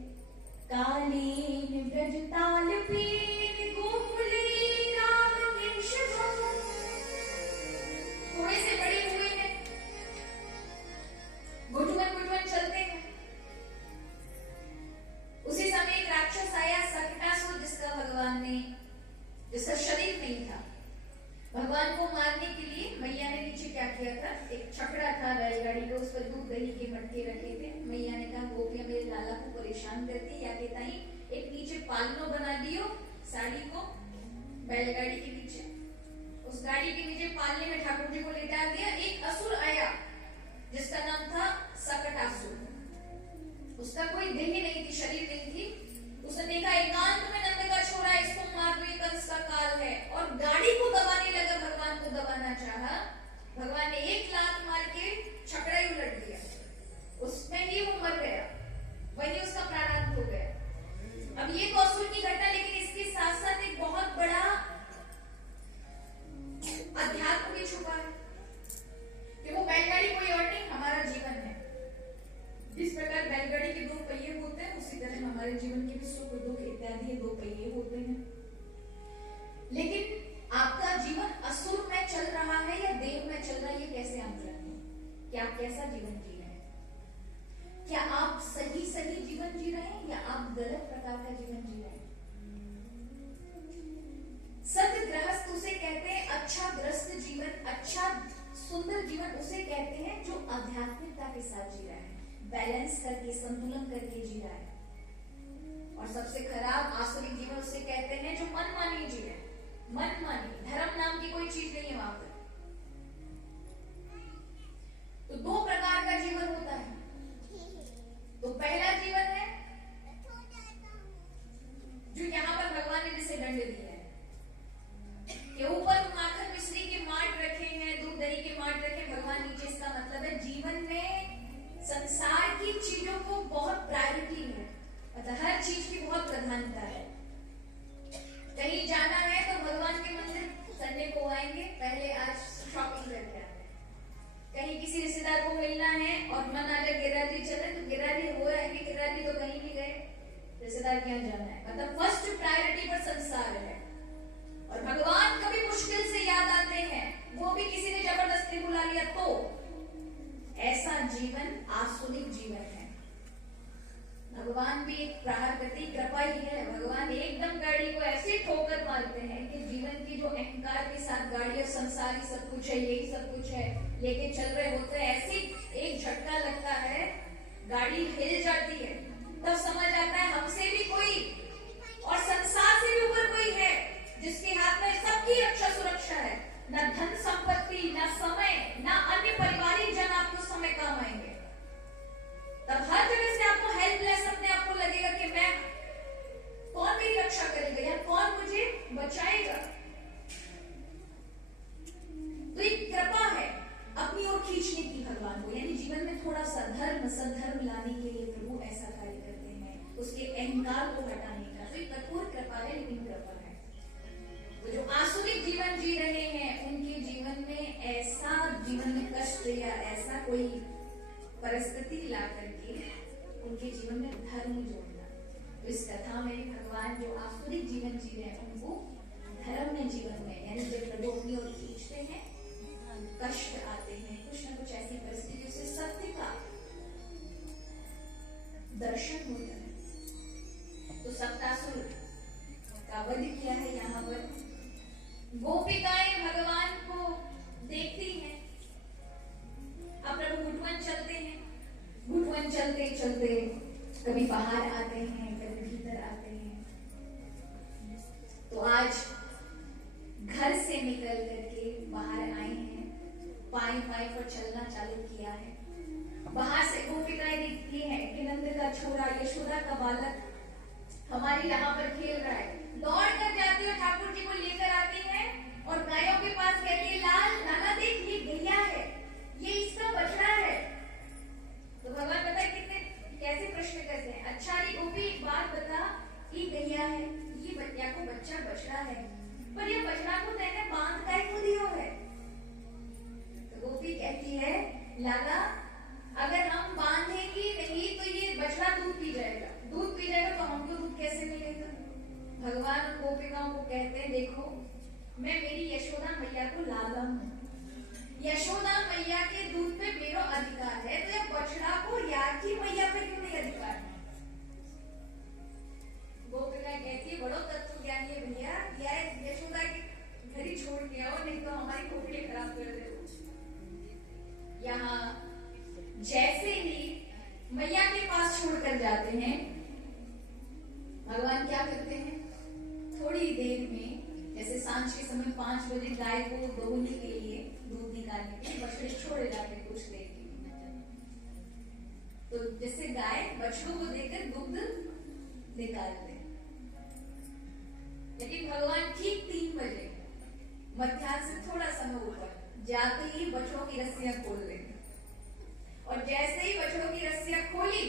कालीन ब्रज ताल पीन गोकुली राम केशव, थोड़े से बड़े हुए हैं, घुटुमन घुटुमन चलते हैं। उसी समय एक राक्षस आया, सकटासुर, जिसका शरीर नहीं था। भगवान को मारने के लिए मैया ने नीचे क्या किया था, एक छकड़ा था बैलगाड़ी का, उस पर दूध दही के मटके रखे थे। मैया ने कहा गोपियां मेरे लाला को परेशान करती, या कहता ही एक नीचे पालनो बना दियो साड़ी को बैलगाड़ी के नीचे, उस गाड़ी के नीचे पालने में ठाकुर जी को लेटा दिया। एक असुर आया जिसका नाम था सकटासुर, उसका कोई देह नहीं थी, शरीर नहीं थी, उसने देखा एकांत में नंद का छोरा, इसको मार दो, ये कंस का काल है, और गाड़ी को दबाने लगा, भगवान को दबाना चाहा। भगवान ने एक लात मार के छकड़ा ही उलट दिया, उसमें ही वो मर गया, वही उसका प्रारंभ हो गया। अब ये कौशल की घटना, लेकिन इसके साथ साथ एक बहुत बड़ा अध्यात्म भी छुपा है कि वो बैलगाड़ी कोई और नहीं, हमारा जीवन है। जिस प्रकार बैलगाड़ी के दो पहिए होते हैं, उसी तरह हमारे जीवन के भी सुख दुख इत्यादि दो पहिए होते हैं। लेकिन आपका जीवन असुर में चल रहा है या देव में चल रहा है, ये कैसे आप जानेंगे कि आप कैसा जीवन जी रहे हैं? क्या आप सही जीवन जी रहे हैं या आप गलत प्रकार का जीवन जी रहे हैं? सत्य गृहस्थ उसे कहते हैं, अच्छा ग्रस्त जीवन, अच्छा सुंदर जीवन उसे कहते हैं जो आध्यात्मिकता के साथ जी रहा है, बैलेंस करके, संतुलन करके जी रहा है। और सबसे खराब आसुरिक जीवन उसे कहते हैं जो मनमानी जी रहे हैं। मनमानी, धर्म नाम की कोई चीज नहीं है वहां पर। तो दो प्रकार का जीवन होता है। तो पहला जीवन है जो यहां पर भगवान ने जिसे दंड दिया है कि ऊपर माखन मिश्री के मार्ट रखे हैं, दूध दही के मार्ट रखे, भगवान नीचे। इसका मतलब है जीवन में संसार की चीजों को बहुत प्रायोरिटी है, मतलब हर चीज की बहुत प्रधानता है। कहीं जाना है तो भगवान के मंदिर संडे को आएंगे, पहले आज शॉपिंग करके आए। कहीं किसी रिश्तेदार को मिलना है और मन आ जाए गिरिराज जी चले, तो गिरिराज जी हो आएंगे, गिरिराज जी तो कहीं नहीं गए, रिश्तेदार क्या जाना है। मतलब फर्स्ट प्रायोरिटी पर संसार है। और भगवान कभी मुश्किल से याद आते हैं, वो भी किसी ने जबरदस्ती बुला लिया तो। ऐसा जीवन आसुरिक जीवन है। भगवान भी एक प्रहार करती कृपा ही है। भगवान एकदम गाड़ी को ऐसे ठोकर मारते हैं कि जीवन की जो अहंकार के साथ गाड़ी और संसारी सब कुछ है, यही सब कुछ है, लेके चल रहे होते हैं, ऐसी एक झटका लगता है, गाड़ी हिल जाती है, तब समझ आता है हमसे भी कोई और संसार से भी ऊपर कोई है जिसके हाथ में सबकी रक्षा सुरक्षा है। न धन संपत्ति, न समय, न अन्य पारिवारिक जन आपको समय काम आएंगे। तब हर जगह से आपको हेल्पलेस अपने आप को लगेगा कि मैं, कौन मेरी रक्षा करेगा या कौन मुझे बचाएगा। तो एक कृपा है अपनी ओर खींचने की भगवान को, यानी जीवन में थोड़ा सा धर्म सद्धर्म लाने के लिए प्रभु ऐसा कार्य करते हैं, उसके अहंकार को हटाने का। तो एक कठोर कृपा है, लेकिन कृपा है। तो जो आसुरिक जीवन जी रहे हैं, उनके जीवन में ऐसा जीवन में कष्ट या ऐसा कोई परिस्थिति ला करके उनके जीवन में धर्म जोड़ना। तो इस कथा में भगवान जो आसुरिक जीवन जी रहे हैं उनको धर्म में जीवन में, यानी जब प्रभु अपनी ओर खींचते हैं, कष्ट आते हैं, कुछ न कुछ ऐसी परिस्थितियों से सत्य का दर्शन होता है। तो सप्तासुर का वध किया है। यहाँ पर गोपिकाएं भगवान को देखती हैं। अब प्रभु घुटवन चलते हैं, घुटवन चलते चलते कभी बाहर आते हैं, कभी भीतर आते हैं। तो आज घर से निकल करके बाहर आए हैं, पाई पाई पर चलना चालू किया है। बाहर से गोपिकाएं दिखती हैं कि नंद का छोरा, यशोदा का बालक हमारे यहाँ पर खेल रहा है। दौड़ कर जाती है, ठाकुर जी को लेकर आती है और गायों के पास कहती है, लाल नाना देख, ये गैया है, ये इसका बछड़ा है। तो भगवान पता है कितने कैसे प्रश्न करते हैं। अच्छा रे गोपी, एक बात बता, ये गैया है, ये बच्चा को बच्चा बछड़ा है, पर ये बछड़ा को तेने बांध काय को दियो है। तो गोपी कहती है, लाला अगर हम बांधेंगे नहीं तो ये बछड़ा दूध पी जाएगा, दूध पी जाएगा तो हमको दूध कैसे मिलेगा। भगवान गोपिकाओं को कहते हैं, देखो मैं मेरी यशोदा मैया को लाला हूं, यशोदा मैया के दूध पे मेरा अधिकार है, तो ये बछड़ा को यार की मैया पे क्यों नहीं अधिकार है। गोपिका कहती है, बड़ो तत्व ज्ञानी है भैया, या यशोदा के घर ही छोड़ के आओ, नहीं तो हमारी खोपड़ी खराब कर दे। यहाँ जैसे ही मैया के पास छोड़कर जाते हैं, भगवान क्या करते हैं, थोड़ी देर में, जैसे सांझ के समय 5 बजे गाय को दोहने के लिए, दूध निकालने के लिए बछड़े छोड़े जाते हैं कुछ देर के लिए। तो जैसे गाय बछड़ों को देकर दूध निकालते हैं, लेकिन भगवान ठीक 3 बजे मध्याह्न से थोड़ा समय ऊपर जाते ही बछड़ों की रस्सियां खोल लेंगे, और जैसे ही बछड़ों की रस्सियां खोली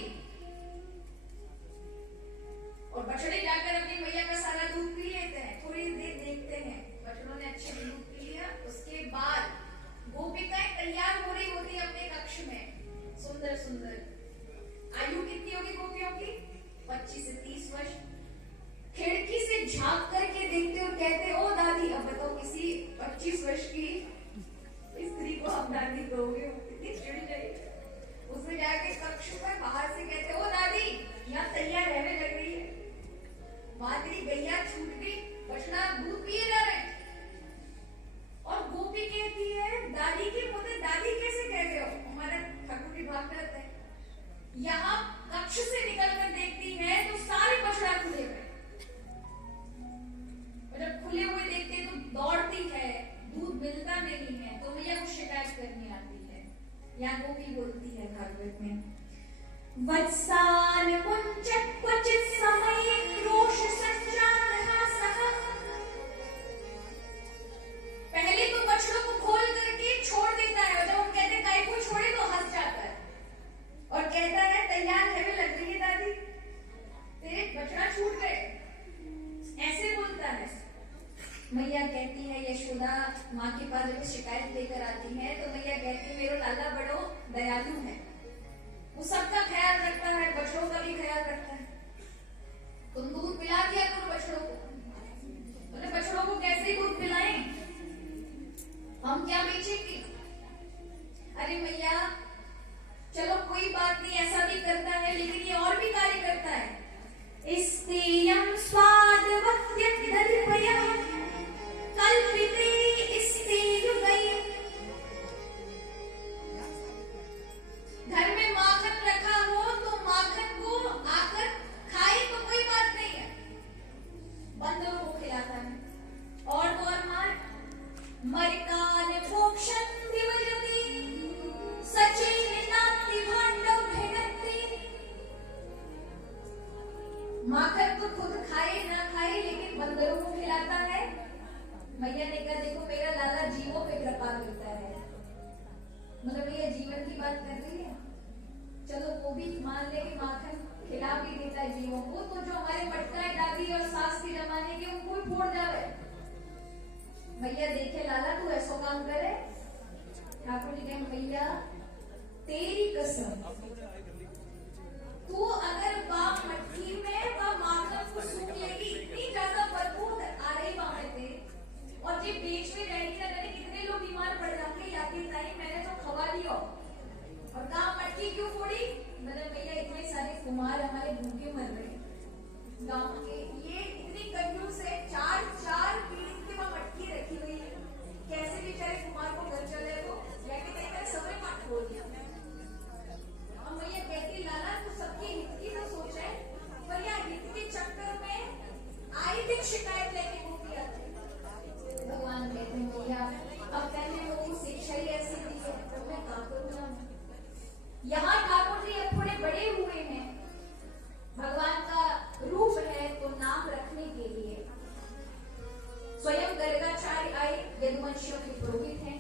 और बछड़े जाकर अपनी मैया का सारा दूध पी लेते हैं। थोड़ी देर देखते हैं बछड़ों ने अच्छे दूध पी लिया, उसके बाद गोपिकाएं तैयार हो रही होती है अपने कक्ष में, सुंदर सुंदर। आयु कितनी होगी गोपियों की? 25 से 30 वर्ष। खिड़की से झांक करके देखते और कहते, ओ दादी, अब बताओ किसी 25 वर्ष की स्त्री को हम दादी कहोगे, कितनी चिढ़ जाएगी। उसमें जाके कक्ष पर बाहर से कहते, ओ दादी, यहाँ तैयार रहने लग रही है, वहां तेरी गैया छूट गई, बछड़ा दूध पिए जा रहे हैं। और गोपी कहती है दादी के पोते, दादी कैसे कह रहे हो? हमारा ठाकुर जी भाग जाता है। यहाँ कक्ष से निकलकर देखती है तो सारे बछड़ा खुले हुए, और जब खुले हुए देखते हैं तो दौड़ती है, दूध मिलता नहीं है, तो मैया को शिकायत करने आती है। यहाँ गोपी बोलती है भागवत में, वत्सान कुंचत क्वचित समय क्रोश संजातः सह। पहले तो बछड़ों को खोल करके छोड़ देता है, और जब हम कहते हैं गाय को छोड़े तो हंस जाता है और कहता है तैयार है, वे लग रही है दादी, तेरे बछड़ा छूट गए, ऐसे बोलता है। मैया कहती है, यशोदा माँ के पास जब शिकायत लेकर आती है तो मैया कहती है, मेरा लाला बड़ो दयालु है, वो सबका ख्याल रखता है, बछड़ों का भी ख्याल रखता है। तुम दूध पिला दिया करो बछड़ों को। बोले बछड़ों को कैसे दूध पिलाएं, हम क्या बेचेंगे? अरे मैया चलो कोई बात नहीं, ऐसा भी करता है, लेकिन ये और भी कार्य करता है। इस्तेयं स्वादवत्यदर्पयः कल्पिते इस्तेयुगै। घर में माखन रखा हो तो माखन को आकर खाए तो कोई बात नहीं है, बंदरों को खिलाता है। और तो और मार मरिकान मोक्षं दिवजति सचेन नास्ति भांडव भेदति। माखन तो खुद खाए ना खाए, लेकिन बंदरों को खिलाता है। मैया ने कहा, देखो मेरा लाला जीवों पे कृपा करता है, मतलब ये जीवन की बात कर रही है। चलो वो भी मान ले कि माखन खिला भी देता है जीवों को, तो जो हमारे मटकाएं दादी और सास के जमाने के, उनको भी फोड़ जावे। मैया देखे लाला तू ऐसा काम करे। ठाकुर जी कहे, मैया तेरी कसम, तू अगर बाप मटकी में वह माखन को सूख लेगी, इतनी ज्यादा बदबू आ रही वहां थे, और ये बीच में रहेगी ना, मैंने कितने लोग बीमार पड़ जाएंगे, याद टाइम मैंने तो खवा लिया। और कहा मटकी क्यों फोड़ी? मतलब भैया इतने सारे कुमार हमारे भूखे मर रहे गांव के, ये इतनी कंजूस है, 4 पीढ़ी की वहां मटकी रखी हुई है, कैसे बेचारे कुमार को घर चले तो जाके समय मत खोल दिया। और भैया कहती, लाला तू सबके हित की तो सोच है, भैया हित के चक्कर में आई दिन शिकायत लेके गोपी आती। भगवान कहते हैं, भैया अब पहले लोगों को शिक्षा ही ऐसी दी है, तो मैं क्या करूँगा। यहाँ ठाकुर जी अब थोड़े बड़े हुए हैं, भगवान का रूप है, तो नाम रखने के लिए स्वयं गर्गाचार्य आए, यदुवंशियों के पुरोहित हैं।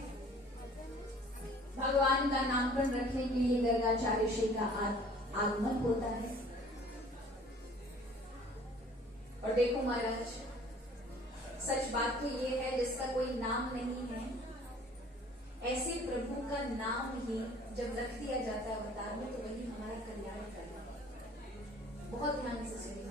भगवान का नामकरण रखने के लिए गर्गाचार्य श्री का आगमन होता है। और देखो महाराज, सच बात तो ये है, जिसका कोई नाम नहीं है, ऐसे प्रभु का नाम ही जब रख दिया जाता है अवतार में, तो वही हमारा कल्याण करना है। बहुत ध्यान से सुनिए।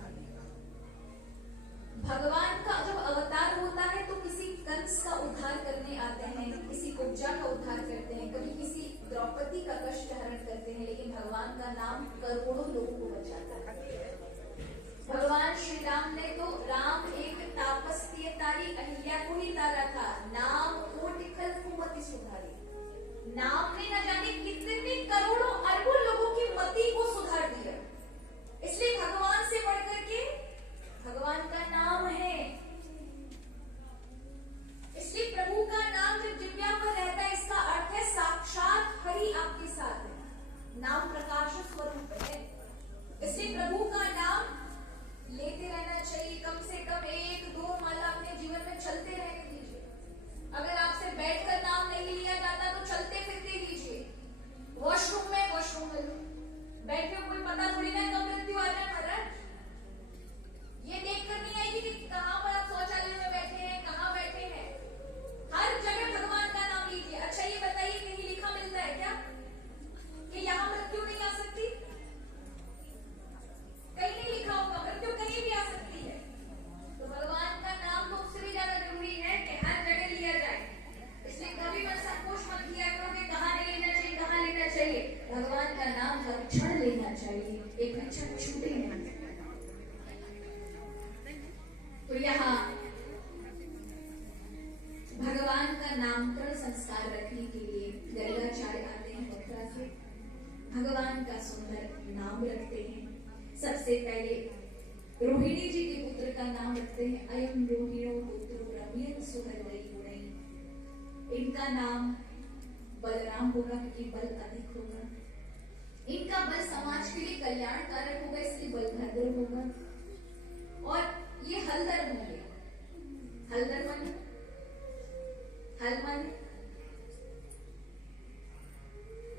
भगवान का जब अवतार होता है तो किसी कंस का उद्धार करने आते हैं, किसी कुब्जा का उद्धार करते हैं, कभी किसी द्रौपदी का कष्ट हरण करते हैं, लेकिन भगवान का नाम करोड़ों लोगों को बचाता है। भगवान श्री राम ने तो राम एक तापस्तीय तारी अहिल्या को ही तारा था, नाम कोटि कुमति सुधारी। नाम ने न जाने कितने करोड़ों अरबों लोगों की मति को सुधार दिया। इसलिए भगवान से बढ़कर के भगवान का नाम है। इसलिए प्रभु का नाम जब जिह्वा पर रहता है, इसका अर्थ है साक्षात हरि आपके साथ है। नाम प्रकाश स्वरूप है, इसलिए प्रभु का नाम लेते रहना चाहिए। कम से कम 1-2 नामकरण संस्कार रखने के लिए गर्गाचार्य आते हैं मथुरा से, भगवान का सुंदर नाम रखते हैं। सबसे पहले रोहिणी जी के पुत्र का नाम रखते हैं, अयम रोहिणो पुत्रो रम्यं सुहृदयी गुणैः। इनका नाम बलराम होगा क्योंकि बल अधिक होगा। इनका बल समाज के लिए कल्याणकारक होगा, इसलिए बलभद्र होगा। और ये हलधर होंगे, हलधर मन हल मन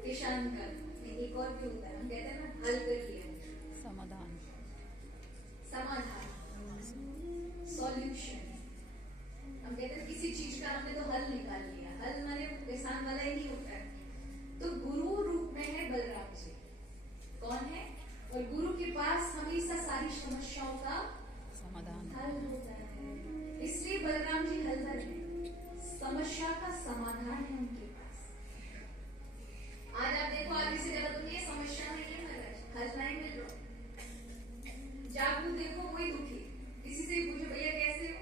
किसान का एक और भी होता है, हम कहते हैं ना हल कर लिया, समाधान, समाधान, सॉल्यूशन। हम कहते हैं किसी चीज का हमने तो हल निकाल लिया, हल माने किसान वाला ही नहीं होता है। तो गुरु रूप में है बलराम जी, कौन है? और गुरु के पास हमेशा सारी समस्याओं का समाधान, हल होता है, इसलिए बलराम जी हलधर है, समस्या का समाधान है उनके पास। आज आप देखो आगे से ज्यादा दुनिया समस्या नहीं है महाराज, हल नहीं मिल रहा। जागू देखो कोई दुखी, किसी से पूछो भैया कैसे हो,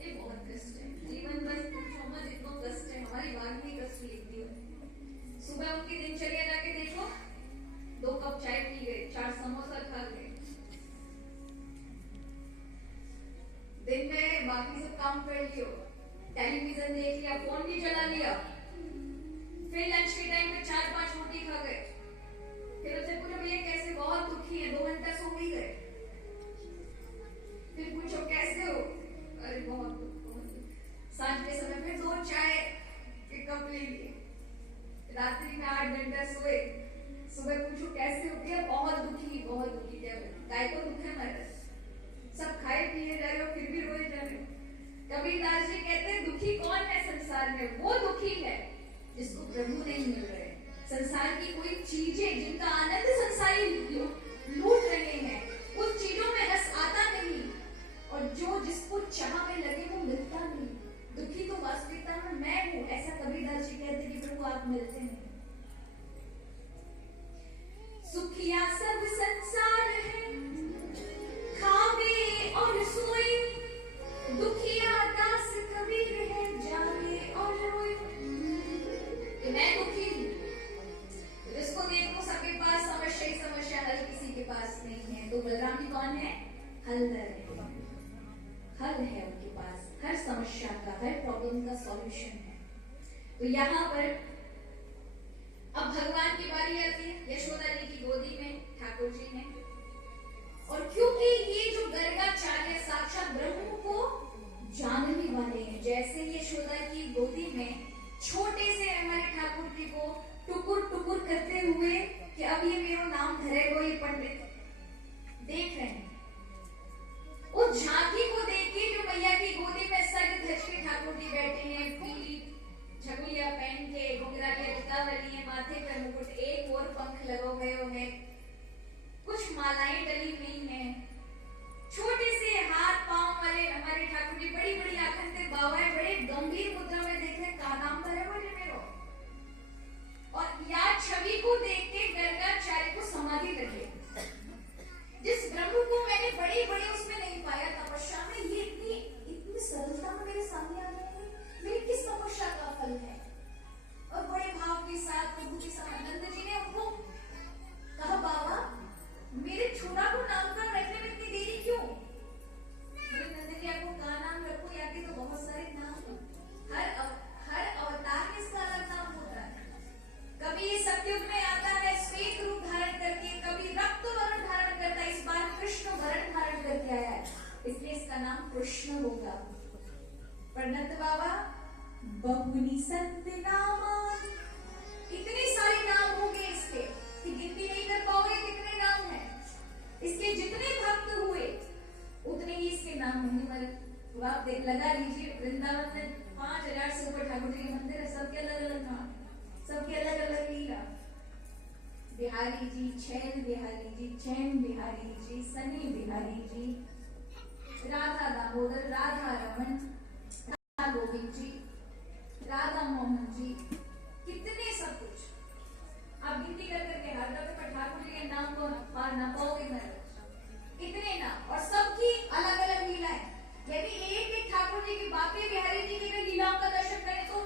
ये बहुत कष्ट है जीवन, बस पूछो मत, इतना कष्ट है, हमारी बात में कष्ट लिखती है। सुबह उनकी दिनचर्या जाके देखो, 2 कप चाय पी गए, 4 समोसा खा गए, दिन में बाकी सब काम कर लियो, टेलीविजन देख लिया, फोन भी चला लिया, फिर लंच के टाइम पे 4-5 रोटी खा गए, फिर उससे पूछो भैया कैसे, बहुत दुखी है, 2 घंटा सो भी गए, फिर पूछो कैसे हो, अरे बहुत दुख। सांझ के समय फिर 2 चाय के कप ले लिए, रात्रि में 8 घंटा सोए, सुबह पूछो कैसे हो गया, बहुत दुखी, बहुत दुखी। क्या गाय को दुख है मर, सब खाए पिए जा रहे हो फिर भी रोए जा रहे हो। कबीरदास जी कहते हैं दुखी कौन है संसार में? वो दुखी है जिसको प्रभु नहीं मिल रहे। संसार की कोई चीजें जिनका आनंद संसारी लूट रहे हैं, उस चीजों में रस आता नहीं, और जो जिसको चाह में लगे वो मिलता नहीं। दुखी तो वास्तविकता में मैं हूं, ऐसा कबीरदास जी कहते कि प्रभु आप मिलते नहीं। सुखिया सब संसार है, खावे और सोए, दुखिया दास कबीर है, जागे और रोए। कि मैं दुखी हूं, जिसको देखो सबके पास समस्या ही समस्या, हल किसी के पास नहीं है। तो बलराम जी कौन है? हलधर है, हल है उनके पास, हर समस्या का, हर प्रॉब्लम का सॉल्यूशन है। तो यहाँ पर अब भगवान की बारी आती है, यशोदा जी की गोदी में ठाकुर जी ने, और क्योंकि ये जो गर्गाचार्य साक्षात ब्रह्म को जानने वाले हैं, जैसे यशोदा की गोदी में छोटे से हमारे ठाकुर जी को टुकुर टुकुर करते हुए कि अब ये मेरा नाम धरेगो, ये पंडित देख रहे हैं। उस झांकी को देख के जो मैया की गोदी में सज धज के ठाकुर जी बैठे हैं, पीली झगुलिया पहन के, घुंघरालिया टिकावली है, माथे पर मुकुट, एक और पंख लगा हुए हैं, कुछ मालाएं डली हुई हैं, छोटे से हाथ पांव वाले हमारे ठाकुर जी, बड़ी बड़ी आंखें बाबाएं, बड़े गंभीर मुद्रा में देख रहे, का नाम धरे बोले मेरो। और याद छवि को देख के गर्गाचार्य को समाधि लगे। जिस ब्रह्म को मैंने बड़े बड़े उसमें नहीं पाया तपस्या में, ये इतनी सरलता में मेरे सामने आ गए, मेरी किस तपस्या का फल है। और बड़े भाव के साथ प्रभु के साथ नंद जी ने उनको कहा, बाबा मेरे छोरा को नामकरण रखने में इतनी देरी क्यों? मेरे नंद जी आपको का नाम रखो, या के तो बहुत सारे नाम है, हर अवतार में इसका अलग नाम होता है। कभी ये सतयुग में आता है श्वेत रूप धारण करके, कभी रक्त वर्ण धारण करता है, इस बार कृष्ण वर्ण धारण करके आया है, इसलिए इसका नाम कृष्ण होगा। प्रणत बाबा बहुनी सत्य नामा, इतने सारे नाम होंगे इसके कि गिनती नहीं कर पाओगे कितने नाम हैं। इसके जितने भक्त हुए उतने ही इसके नाम होंगे। आप लगा लीजिए, वृंदावन में 5000 से ऊपर ठाकुर जी के मंदिर है, सबके अलग अलग नाम, सबके अलग अलग लीला। बिहारी जी, छैल बिहारी जी, चैन बिहारी जी, सनी बिहारी जी, राधा दामोदर, राधा रमन, राधा गोविंद जी, राधा मोहन जी, कितने सब कुछ आप गिनती कर करके हर दफे पर ठाकुर जी के नाम को पार ना पाओगे महाराज, कितने नाम, और सबकी अलग अलग लीलाएं। यदि एक एक ठाकुर जी की बाकी बिहारी जी की लीलाओं का दर्शन करें तो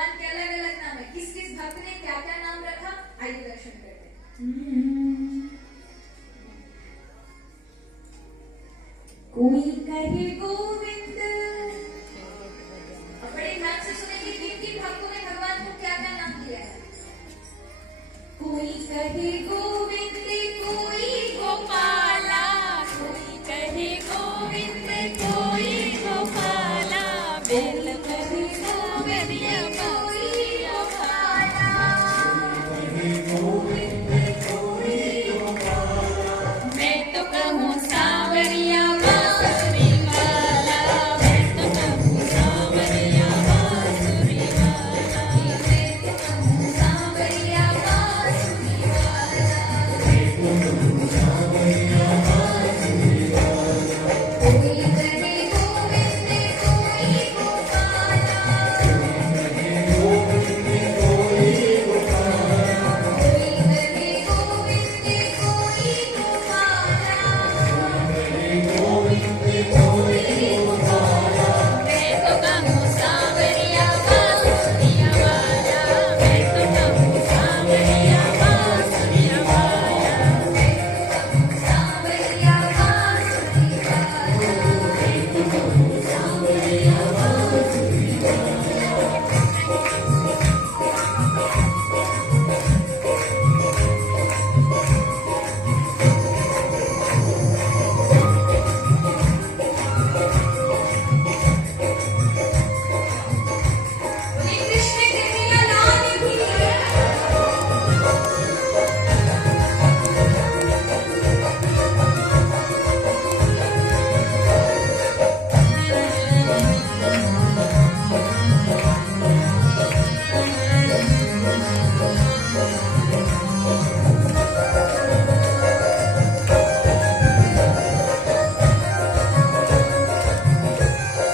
भगवान के अलग अलग नाम है। किस किस भक्त ने क्या क्या नाम रखा, आइए दर्शन करते हैं। कोई कहे गोविंद, बड़े ध्यान से सुनेंगे किन किन भक्तों ने भगवान को क्या क्या नाम दिया है। कोई कहे गोविंद, कोई गोपाला, कोई कहे गोविंद कोई गोपाला, बेल कहे गोविंद कोई गोपाला। मैं तो कहूँ सांवरिया बांसुरी वाला, मैं तो कहूँ सांवरिया बांसुरी वाला, सांवरिया बांसुरी वाला। कोई कहे गोविंद, कोई गोपाला, कोई कहे गोविंद, कोई गोपाला। मैं तो कहूँ सांवरिया बांसुरी वाला, मैं तो कहूँ सांवरिया बांसुरी वाला। सांवरिया बांसुरी कृष्ण कन्हैया लाल की।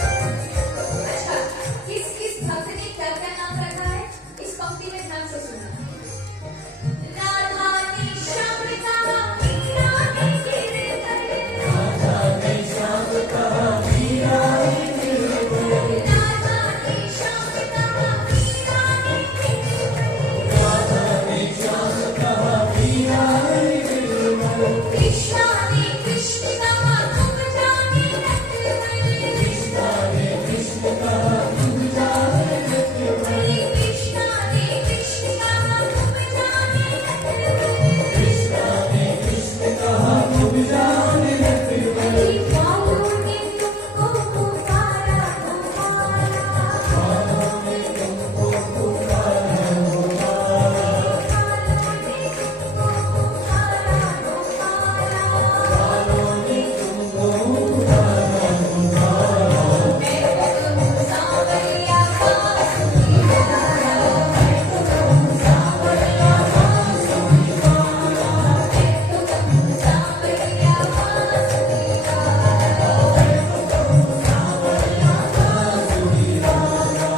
अच्छा, किस किस भक्त ने क्या क्या नाम रखा है, इस पंक्ति में ध्यान से सुनना। राधा ने श्याम कहा, मीरा ने गिरधर। राधा ने श्याम कहा, मीरा ने गिरधर। राधा ने श्याम कहा, मीरा ने गिरधर। राधा ने श्याम कहा, मीरा ने गिरधर। कृष्णा ने कृष्ण कहा, तुम जाने नटवर। कृष्णा ने कृष्ण कहा, तुम जाने नटवर। कृष्णा ने कृष्ण कहा, तुम जाने नटवर। कृष्णा ने कृष्ण कहा, तुम जाने नटवर। बालों ने तुमको पुकारा गोपाला। बालों ने तुमको पुकारा गोपाला। बालों ने तुमको पुकारा गोपाला। बालों ने तुमको पुकारा गोपाला। मैं तो कहूँ सांवरिया बांसुरी वाला, मैं तो कहूँ सांवरिया बांसुरी वाला, मैं तो कहूँ सांवरिया बांसुरी वाला, मैं तो कहूँ सांवरिया बांसुरी वाला।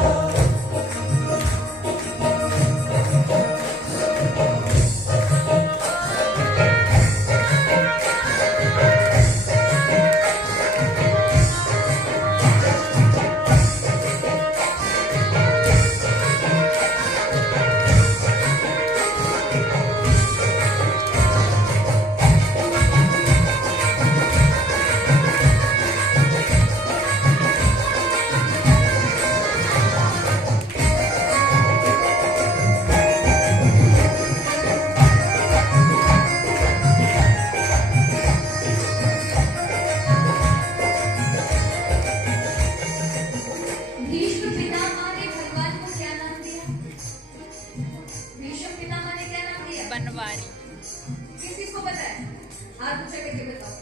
भीष्म पितामह ने भगवान को क्या नाम दिया? भीष्म पितामह ने क्या नाम दिया? बनवारी। किस किस को पता है? हाथ ऊंचा करके बताओ।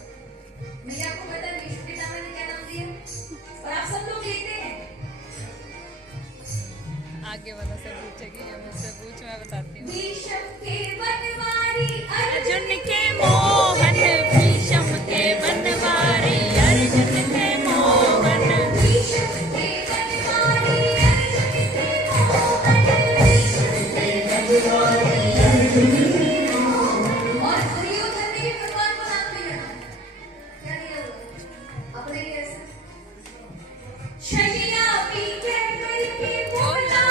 भैया आपको पता है भीष्म पितामह ने क्या नाम दिया? और आप सब लोग लेते हैं। आगे वाला से पूछेगी या मुझसे पूछ, मैं बताती हूँ। भीष्म के बनवारी, अर्जुन के मोहन, भीष्म के बनवारी, अर्जुन के मोहन। भीष्म के बनवारी, अर्जुन के मोहन। भीष्म के बनवारी, अर्जुन के मोहन। और दुर्योधन ने भी भगवान को नाम दिया। क्या दिया वो? अपने ही ऐसा। शैया पी के बोला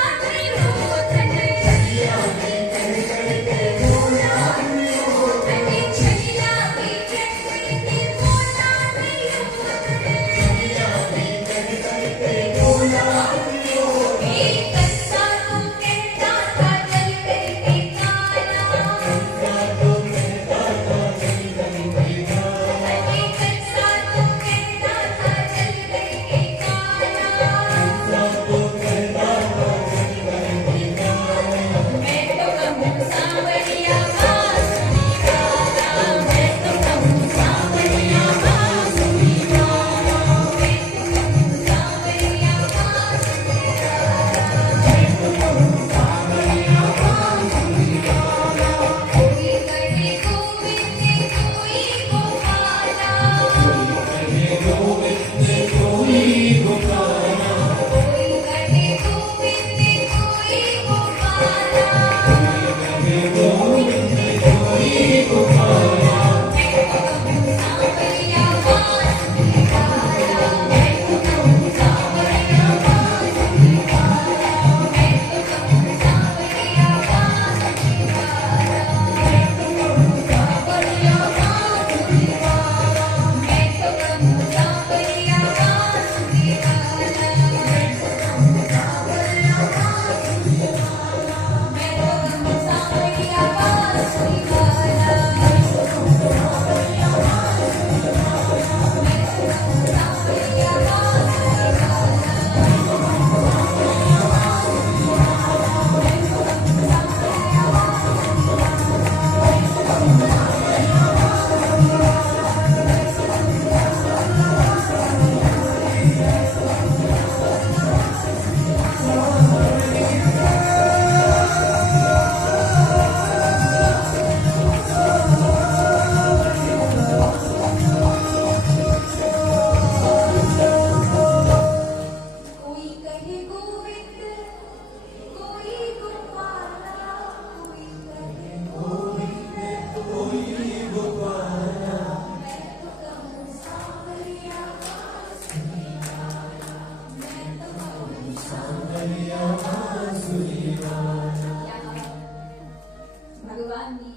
भगवान ने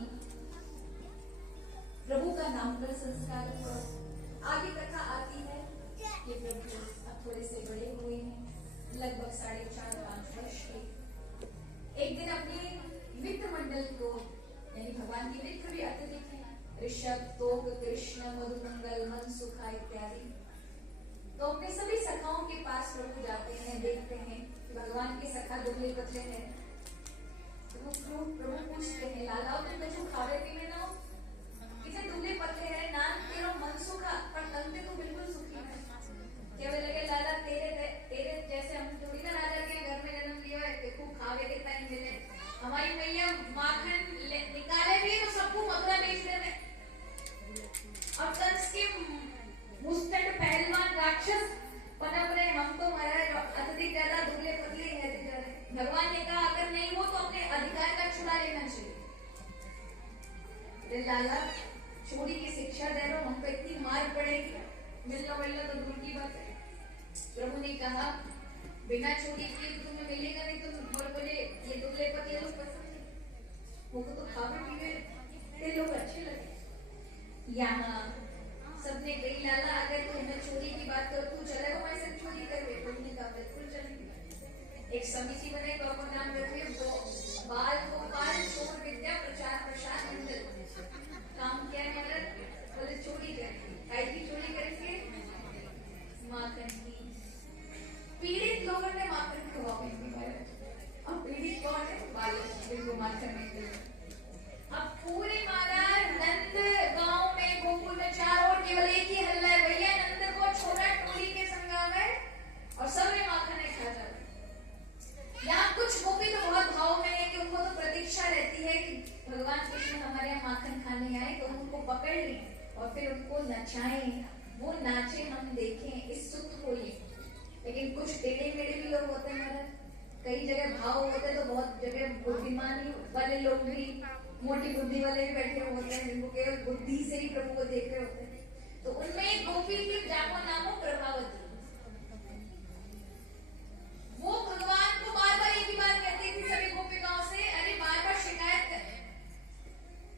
प्रभु का नामकरण संस्कार हुआ। आगे कथा आती है कि प्रभु अब थोड़े से बड़े हुए हैं, लगभग 4.5-5 वर्ष के। एक दिन अपने मित्र मंडल को, यानी भगवान के मित्र भी अत्यधिक हैं, ऋषभ, तोक, कृष्ण, मधुमंगल, मनसुखा इत्यादि, तो अपने सभी सखाओं के पास प्रभु जाते हैं, देखते हैं कि भगवान के सखा दुबले पतले हैं। तो प्रभु पूछते हैं, लाला तुम कछु खावे पीवे ना हो, किसे दुबले पतले हैं, नाम तेरो मनसुखा पर तंते तो बिल्कुल सुखी है। क्या वे लगे लाला तेरे जैसे हम थोड़ी ना राजा के घर में जन्म लिया है कि खूब खावे के टाइम मिले, हमारी मैया माखन निकाले भी तो सबको मथुरा बेच देते। और कंस के मुस्तंड पहलवान राक्षस पनप रहे, हम तो महाराज अत्यधिक ज्यादा दुबले पतले रहते जा रहे। भगवान ने कहा अगर नहीं हो तो अपने अधिकार का छुड़ा लेना चाहिए। लाला चोरी की शिक्षा दे रहा हूं, हम पे इतनी मार पड़ेगी, मिलना तो दूर की बात है। प्रभु ने कहा बिना चोरी किए तो तुम्हें मिलेगा नहीं, तो और बोले ये दुबले पतले लोग पसंद है, वो तो खावे पीवे ये लोग अच्छे लगे। यहाँ सबने कही लाला अगर तू हमें चोरी की बात कर तू चलेगा मैं से चोरी कर रहे, प्रभु ने कहा बिल्कुल चलेंगे। एक समिति बनाई तो अपन नाम रखे बाल गोपाल चोर विद्या प्रचार प्रसार मंडल। काम क्या है मतलब, बोले चोरी करेंगे। काय की चोरी करेंगे? माखन की। पीड़ित लोगों ने माखन खवाएंगे महाराज, और पीड़ित कौन है? बालक, जिनको माखन मिलते हैं। अब पूरे महाराज नंद गांव में गोकुल में चारों ओर केवल एक ही हल्ला है, भैया नंद को छोड़ा टोली के संगा में और सबने माखन खा जा रहे। यहाँ कुछ गोपी तो बहुत भाव में है कि उनको तो प्रतीक्षा रहती है कि भगवान कृष्ण हमारे यहाँ माखन खाने आए, तो उनको पकड़ लें और फिर उनको नचाएं, वो नाचे हम देखें, इस सुख को लें। लेकिन कुछ टेढ़े मेढ़े भी लोग होते हैं महाराज, कई जगह भाव होते तो बहुत जगह बुद्धिमानी वाले लोग भी, मोटी बुद्धि वाले भी बैठे होते हैं, जिनको केवल बुद्धि से ही प्रभु को देख रहे होते हैं। तो उनमें एक गोपी थी, जाको नामो प्रभावती। वो भगवान को बार बार एक ही बात कहती थी सभी गोपिकाओं से, अरे बार बार शिकायत कर,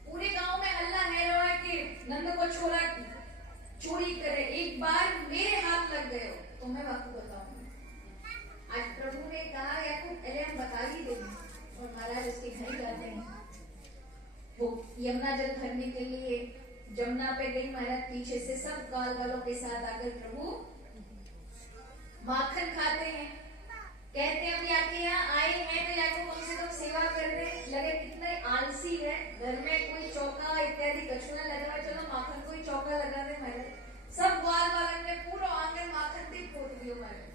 पूरे गांव में हल्ला है रहा है कि नंद को छोड़ा चोरी करे, एक बार मेरे हाथ लग गए हो तो मैं आपको बताऊंगा। आज प्रभु ने कहा याकूब अरे हम बता ही देंगे, और महाराज उसके घर जाते हैं। वो यमुना जल भरने के लिए जमुना पे गई महाराज, पीछे से सब गाल गालों के साथ आकर प्रभु माखन खाते हैं। कहते हैं हम याके यहाँ आए हैं तो याको कम से कम सेवा कर दे, लगे कितने आलसी है, घर में कोई चौका इत्यादि कछुआ लगा हुआ, चलो माखन कोई चौका लगा दे महाराज। सब ग्वाल वालन ने पूरा आंगन माखन भी खोद दियो महाराज,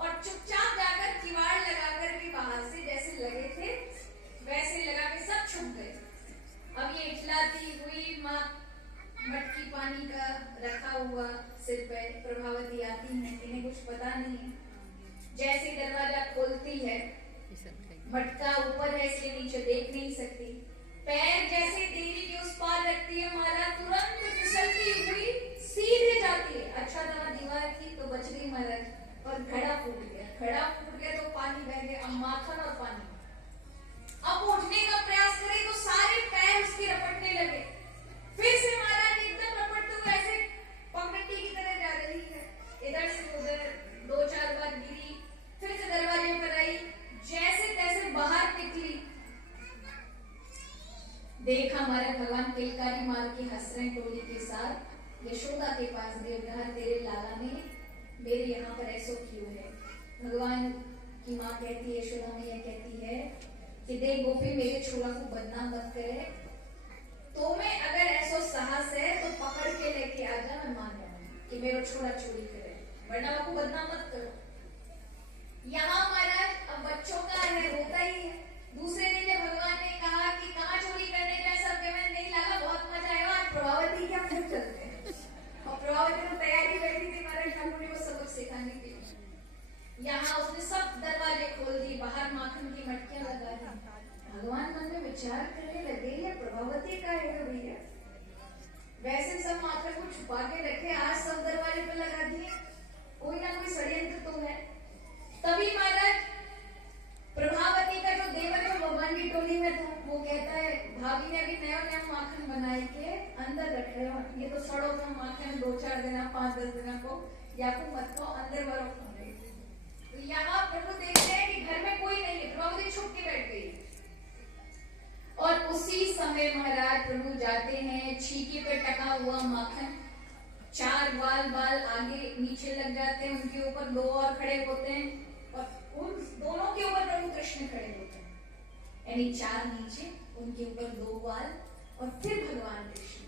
और चुपचाप जाकर किवाड़ लगाकर भी बाहर से जैसे लगे थे वैसे लगा के सब छुप गए। अब ये इठलाती हुई माँ मटकी पानी का रखा हुआ सिर पे, प्रभावती आती है, इन्हें कुछ पता नहीं है। जैसे दरवाजा खोलती है, मटका ऊपर है इसलिए नीचे देख नहीं सकती, पैर जैसे देवी के उस पार रखती है महाराज, तुरंत फिसलती हुई सीधे जाती है। अच्छा था दीवार की तो बच गई महाराज, और घड़ा फूट गया तो पानी बह गया, अब माखन और पानी। अब उठने का प्रयास करे तो सारे पैर उसके रपटने लगे, फिर से महाराज एकदम रपटते हुए ऐसे पगडंडी की तरह जा रही है, इधर से उधर 2-4 बार गिरी, फिर से दरवाजे पर आई, जैसे तैसे बाहर निकली। देखा हमारे भगवान किलकारी मार के हंस रहे टोली के साथ। यशोदा के पास गए, कहा तेरे लाला ने मेरे यहाँ पर ऐसा क्यों है। भगवान की माँ कहती है, यशोदा मैया कहती है कि देख गोपी मेरे छोरा को बदनाम मत करे, तो मैं अगर ऐसा साहस है तो पकड़ के लेके आ जा, मैं मान जाऊंगी कि मेरा छोरा चोरी करे, वरना को बदनाम मत करो। यहाँ महाराज अब बच्चों का है, होता ही है। दूसरे दिन जब भगवान ने कहा कि कहाँ चोरी करने का, सब कहे नहीं लाला बहुत मजा आया, आज प्रभावती क्या फिर चलते हैं। और प्रभावती तो तैयारी बैठी थी महाराज ठाकुर को सबक सिखाने के लिए। यहाँ उसने सब दरवाजे खोल दिए, बाहर माखन की मटकियां लगा दी। भगवान मन में विचार करने लगे, ये प्रभावती का है भैया, वैसे सब माखन को छुपा के रखे, आज सब दरवाजे पर लगा दिए, कोई ना कोई षड्यंत्र तो है। तभी महाराज प्रभावती का जो देवर है भगवान की टोली में था, वो कहता है भाभी ने अभी नया नया माखन बनाए के अंदर रख रहे हो, ये तो सड़ो का माखन 2-4 दिन 5-10 दिन को या तो मत खाओ, अंदर वालों खाओ। तो यहाँ प्रभु देखते हैं कि घर में कोई नहीं है, प्रभु छुप के बैठ गई। और उसी समय महाराज प्रभु जाते हैं, छीके पे टका हुआ माखन, 4 बाल आगे नीचे लग जाते हैं, उनके ऊपर 2 और खड़े होते हैं और उन दोनों के ऊपर प्रभु कृष्ण खड़े होते हैं, यानी 4 नीचे, उनके ऊपर 2 बाल, और फिर भगवान कृष्ण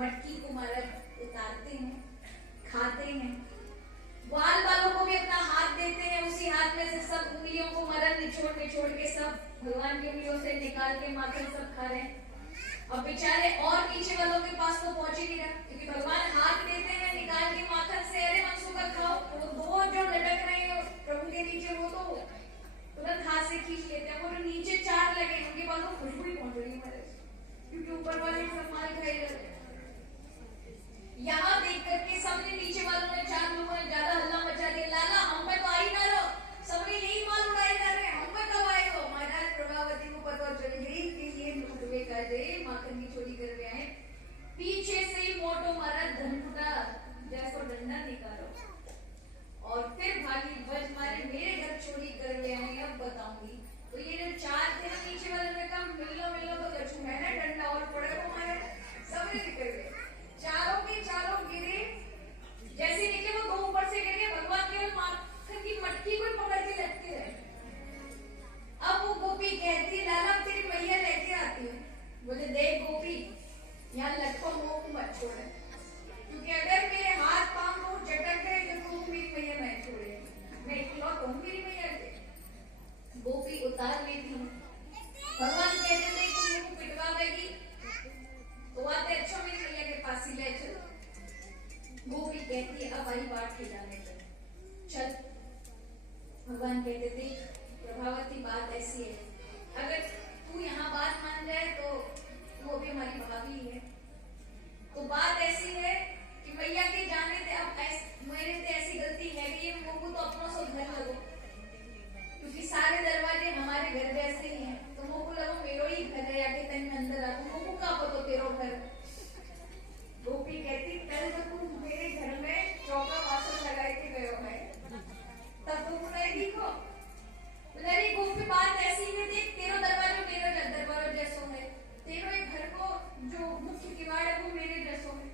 मटकी को महाराज उतारते हैं, खाते हैं, बालों को भी अपना हाथ देते हैं, उसी हाथ में से सब उंगलियों को महाराज निचोड़ के सब भगवान की उंगलियों से निकाल के माखन सब खा रहे हैं। और बेचारे और नीचे वालों के पास तो पहुंच ही नहीं रहा, क्योंकि भगवान हाथ देते हैं निकाल के माखन से, अरे मनसुखा खाओ, वो 2 जो लटक रहे हैं प्रभु के नीचे वो तो तुरंत हाथ से खींच लेते हैं, वो नीचे 4 लगे, उनके पास तो खुशबू ही पहुंच रही है, क्योंकि ऊपर वाले सब माल खाए जा रहे हैं। यहाँ देख करके सबने नीचे वालों ने 4 लोगों ने ज्यादा हल्ला मचा दिया, लाला हम पे तो आई ना रहो, सबने यही माल उड़ाए जा रहे हैं, हम पे कब आए हो। महाराज प्रभावती को पता चल गई कि ये लुटवे कर रहे, माखन की चोरी कर रहे हैं। पीछे से ही मोटो महाराज धनकुटा जैसा डंडा निकालो और फिर भागी, बज मारे मेरे घर चोरी कर रहे हैं, अब बताऊंगी। तो ये जो 4 थे नीचे वाले ने कहा मिलो तो कछु है ना डंडा, और पड़े को मारे, सबने निकल गए, चारों के चारों गिरे, जैसे निकले वो 2 ऊपर से गिर गए, भगवान केवल माखन की मटकी को पकड़ के लटके रहे। अब वो गोपी कहती लाला तेरी मैया लेके आती है, बोले देख गोपी यहाँ लटको मुंह मत छोड़े, क्योंकि अगर मेरे हाथ पांव को चटक गए तो तू मेरी मैया नहीं छोड़े, मैं इकलौता तुम मेरी मैया के। गोपी उतार लेती हूँ, भगवान कहते थे तुम मुझे पिटवा देगी तो आते अच्छा मेरी मैया के पास ही ले चलो। गोपी कहती है अब आई बात खिलाने चल। भगवान कहते थे प्रभावती बात ऐसी है, अगर तू यहाँ बात मान जाए तो वो भी हमारी भाभी है, तो बात ऐसी है कि मैया के जाने थे, अब मेरे से ऐसी गलती है कि ये मोकू तो अपनों से घर लगो, क्योंकि सारे दरवाजे हमारे घर जैसे ही हैं, तो मोकू लगो मेरो ही घर है, आके तन में अंदर आको, मोकू का पतो तेरो घर। गोपी कहती कल तो तुम मेरे घर में चौका वासन लगाए के गयो है, तब तुम नहीं दिखो। अरे गोपी बात ऐसी है, देख तेरो दरवाजा मेरा दरवाजा जैसो है, तेरो एक घर को जो मुख्य किवाड़ है वो मेरे जैसो है।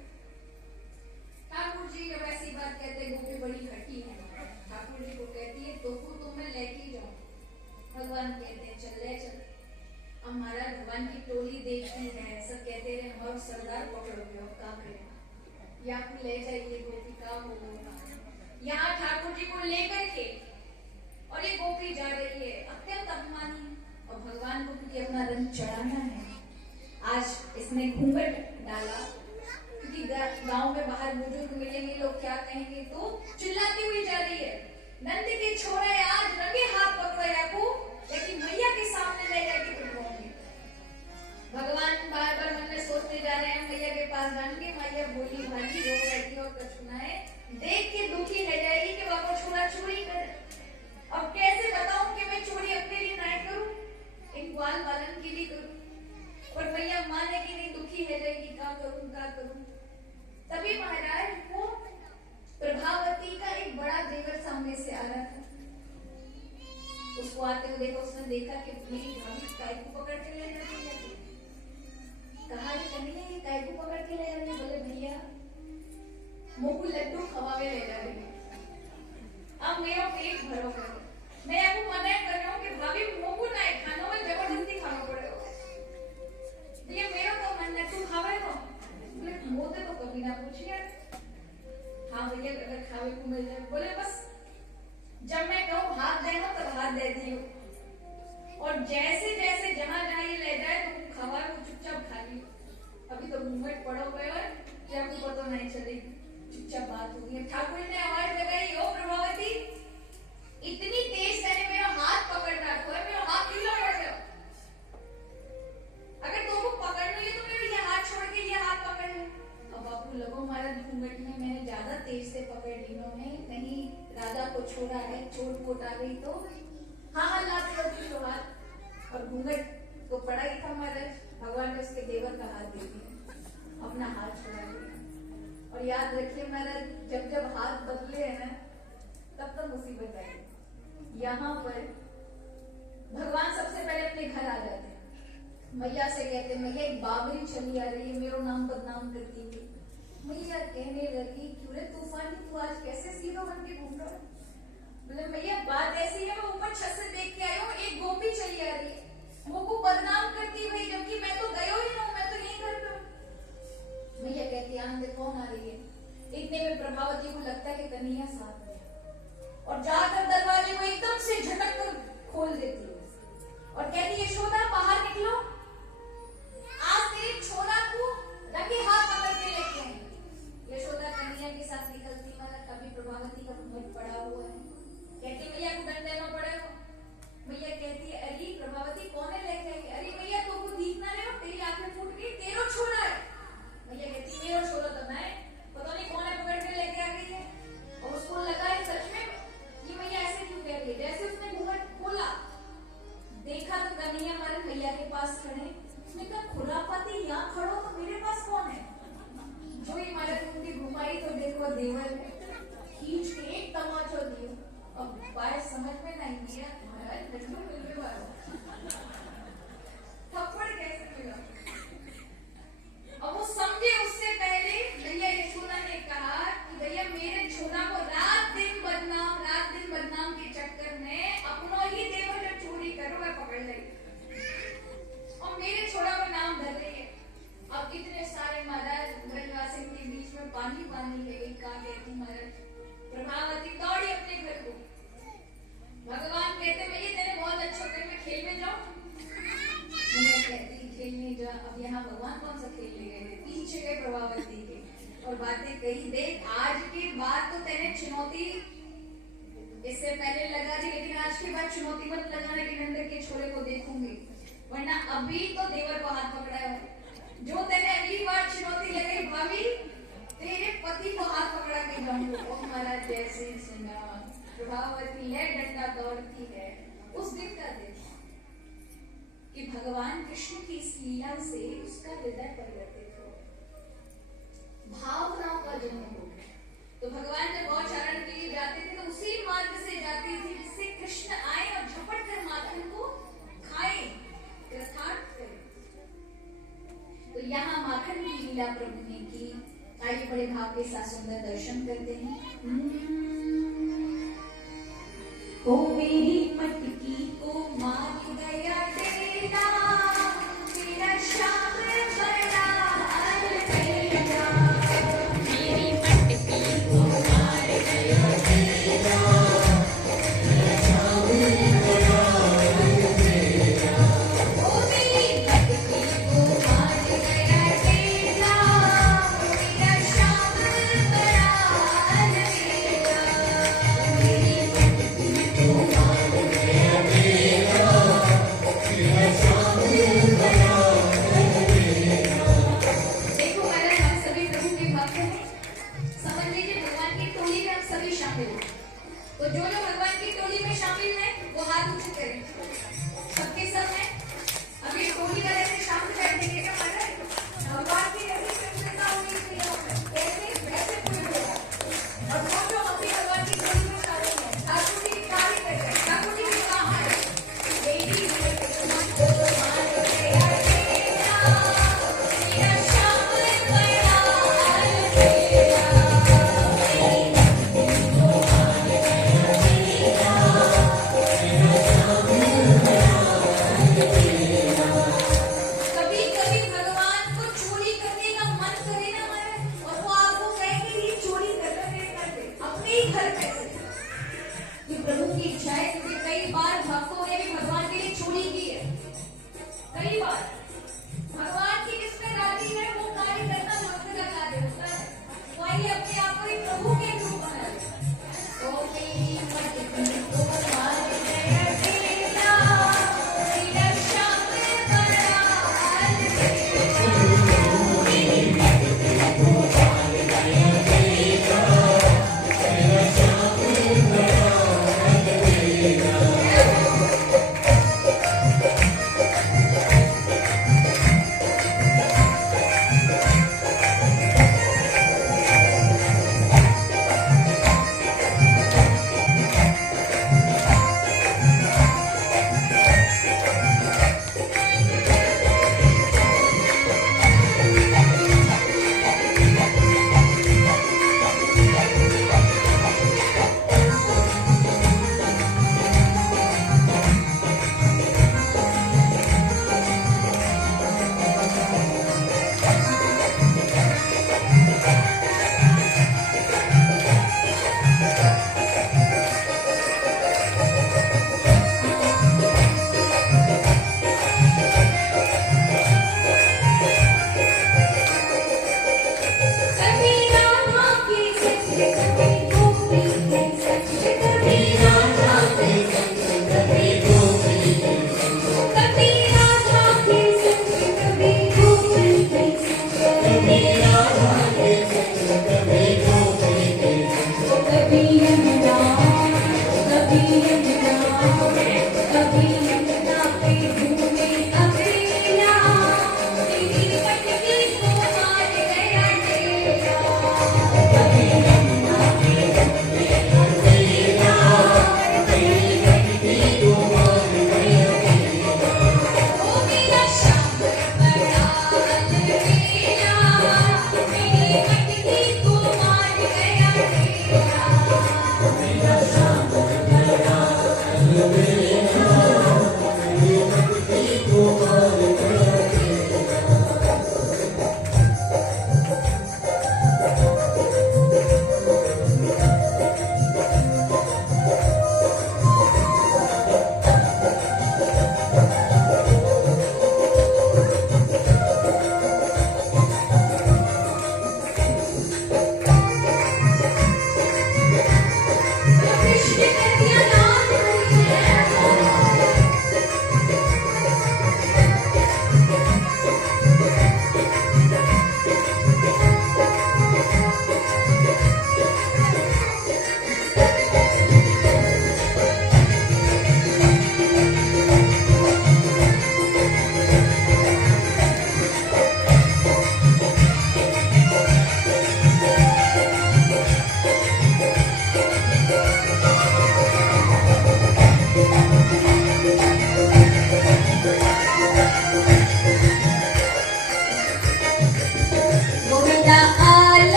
ठाकुर जी जब ऐसी बात कहते हैं, गोपी बड़ी खटी है, ठाकुर जी को कहती है तो तुम्हें लेके जाओ। भगवान कहते हैं चल ले चल। अब महाराज भगवान की टोली देखती है, सब कहते रहे हमारे सरदार पकड़ोगे, अब क्या करें, या फिर ले जाइए गोपी का होगा। यहाँ ठाकुर जी को लेकर के और ये गोपी जा रही है, अत्यंत अभिमानी, और भगवान को क्योंकि अपना रंग चढ़ाना है, आज इसने घूंघट डाला, क्योंकि गांव में बाहर बुजुर्ग मिलेंगे, लोग क्या कहेंगे, तो चिल्लाती हुई जा रही है नंद के छोरे आज रंगे हाथ पकड़ो याकू, लेकिन मैया के सामने ले जाके पिटवाऊंगी। भगवान बार मन में सोचते जा रहे हैं, मैया के पास जाएंगे, मैया बोली भागी रो बैठी और कछुना है, देख के दुखी रह जाएगी कि बाबा छोरा चोरी कर। अब कैसे बताऊं कि मैं चोरी अपने लिए नहीं करूं, इन ग्वाल बालन के लिए करूं, और मैया माने कि नहीं दुखी रह जाएगी, क्या करूं। तभी महाराज को प्रभावती का एक बड़ा देवर सामने से आ रहा था, उसको आते हुए देखा, उसने देखा कि मेरी भाभी काय को पकड़ के ले रही है, कहा कन्हैया ये काय को पकड़ के ले रही है, बोले भैया मोकू लड्डू खवावे ले जा रही है, अब मेरा पेट भरो कर, मैं आपको मना कर रहा हूँ कि भाभी मोकू ना खाना और जबरदस्ती खाना पड़ेगा, भैया मेरा तो मन है, तू खावे तो बोले मोते तो कभी ना पूछिए, हाँ भैया अगर खावे को मिल जाए, बोले बस जब मैं कहूँ हाथ देना तब हाथ दे दियो, और जैसे जैसे जहाँ ये ले जाए तो खवा को चुपचाप खा लियो, अभी तो घूंघट पड़ो गए और जब को पता नहीं चलेगी, चुपचाप बात होगी है। ठाकुर ने आवाज लगाई, ओ प्रभावती इतनी तेज मैंने मेरा हाथ पकड़ रखा है, मेरा हाथ ढीला पड़ गया, अगर तुमको पकड़ना है तो मेरा ये हाथ छोड़ के ये हाथ पकड़ ले। अब आपको लगो हमारा घूंघट में मैंने ज्यादा तेज से पकड़ ली, नहीं राजा को छोड़ा है, चोट वोट आ गई तो हाँ लात पड़ती तो हाथ, और घूंघट तो पड़ा ही था महाराज। भगवान वाले उसके देवर का हाथ देती है, अपना हाथ छुड़ा लिया। और याद रखिए महाराज, जब जब हाथ बदले हैं ना तब तब मुसीबत आएगी। यहाँ पर भगवान सबसे पहले अपने घर आ जाते हैं, मैया से कहते हैं मैया एक बाबरी चली आ रही है मेरा नाम बदनाम करती हुई। मैया कहने लगी क्यों रे तूफानी, तू आज कैसे सीधो बन के घूम रहा है? बोले मैया बात ऐसी है, मैं ऊपर छत से देख के आई हूँ, एक गोपी चली आ रही है मुझको बदनाम करती हुई, जबकि मैं तो गयो ही ना, मैं तो यही घर पे हूँ। मैया कहती है आंदे कौन आ रही है? इतने में प्रभावती को लगता है कि कन्हैया साथ में, और जाकर दरवाजे को एकदम से झटक कर खोल देती है और कहती है यशोदा बाहर निकलो, आज तेरे छोरा को रखे हाथ पकड़ के लेके आए। यशोदा कन्हैया के साथ निकलती, मतलब कभी प्रभावती का मुंह पड़ा हुआ है, कहती मैया को दंड देना पड़ेगा। मैया कहती है अरे प्रभावती कौन है लेके आई? अरे मैया तो वो दीख ना रहे हो, तेरी आंखें फूट गई, तेरा छोरा है। मैया कहती मेरा छोरा तो मैं, पता नहीं कौन है पकड़ के लेके आ गई है। और उसको लगा है सच में ये मैया ऐसे क्यों कह रही है। जैसे उसने घूंघट खोला, देखा तो कन्हैया महाराज मैया के पास खड़े। उसने कहा खुरापाती यहाँ खड़ो तो मेरे पास कौन है? जो ही महाराज उनकी घुमाई तो देखो देवर है, खींच के एक तमाचा दियो। अब बात समझ में नहीं दिया महाराज डंडो मिलने वाला, थप्पड़ कैसे मिला? अब वो समझे उससे पहले भैया यशोदा ने कहा कि भैया मेरे छोरा को रात दिन बदनाम के चक्कर में अपनों ही देवर जब चोरी करो मैं पकड़ लेगी और मेरे छोरा को नाम धर रही है। अब इतने सारे महाराज ब्रजवासी के बीच में पानी के एक कहा कहती महाराज प्रभावती दौड़ी अपने घर को। भगवान कहते मैं ये तेरे बहुत अच्छा कर, मैं खेल में जाऊं? मैं कहती खेलने जा। अब यहाँ भगवान कौन सा खेलने गए थे? पीछे गए प्रभावती के और बातें कही, देख आज के बाद तो तेने चुनौती इससे पहले लगा दी, लेकिन आज के बाद चुनौती मत लगाने के नंदन के छोरे को देखूंगी, वरना अभी तो देवर को हाथ पकड़ा है। जो तेरे अगली बार चुनौती लगे भाभी तेरे पति को हाथ पकड़ा के जाऊंगी। ओ महाराज जैसे सुना प्रभावती है डंडा दौड़ती है। उस दिन का दिन कि भगवान कृष्ण की इस लीला से उसका हृदय परिवर्तित हो, भावनाओं का जन्म हो गया। तो भगवान जब गौचारण के लिए जाते थे तो उसी मार्ग से जाती थी जिससे कृष्ण आए और झपट कर माखन को खाए, कृतार्थ करें। तो यहाँ माखन की लीला प्रभु ने की। आइए बड़े भाव के साथ सुंदर दर्शन करते हैं। ओ मेरी मटकी को मार गया तेरा, मेरा श्याम बड़ा अलबेला। मेरी मटकी को मार गया तेरा, मेरा श्याम बड़ा अलबेला। ओ मेरी मटकी को मार गया तेरा, मेरा श्याम बड़ा अलबेला। मेरी मटकी को मार गया तेरा,